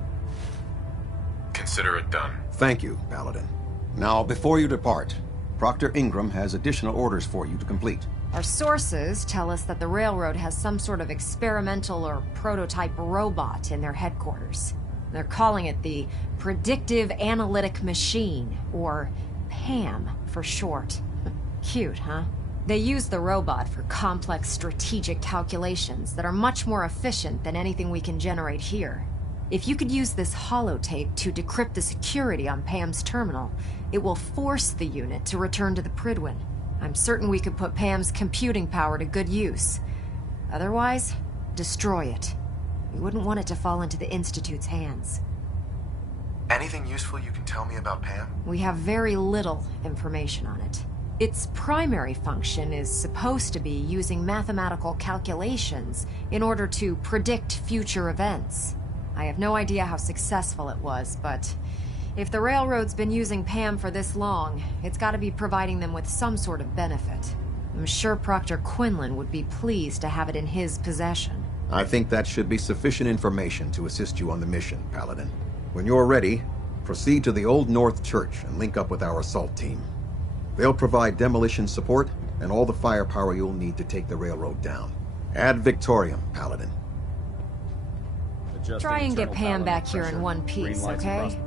Consider it done. Thank you, Paladin. Now, before you depart, Proctor Ingram has additional orders for you to complete. Our sources tell us that the Railroad has some sort of experimental or prototype robot in their headquarters. They're calling it the Predictive Analytic Machine, or PAM for short. Cute, huh? They use the robot for complex strategic calculations that are much more efficient than anything we can generate here. If you could use this holotape to decrypt the security on Pam's terminal, it will force the unit to return to the Pridwin. I'm certain we could put Pam's computing power to good use. Otherwise, destroy it. We wouldn't want it to fall into the Institute's hands. Anything useful you can tell me about Pam? We have very little information on it. Its primary function is supposed to be using mathematical calculations in order to predict future events. I have no idea how successful it was, but if the Railroad's been using Pam for this long, it's got to be providing them with some sort of benefit. I'm sure Proctor Quinlan would be pleased to have it in his possession. I think that should be sufficient information to assist you on the mission, Paladin. When you're ready, proceed to the Old North Church and link up with our assault team. They'll provide demolition support and all the firepower you'll need to take the railroad down. Ad Victoriam, Paladin. Try and get Pam back here in one piece, okay?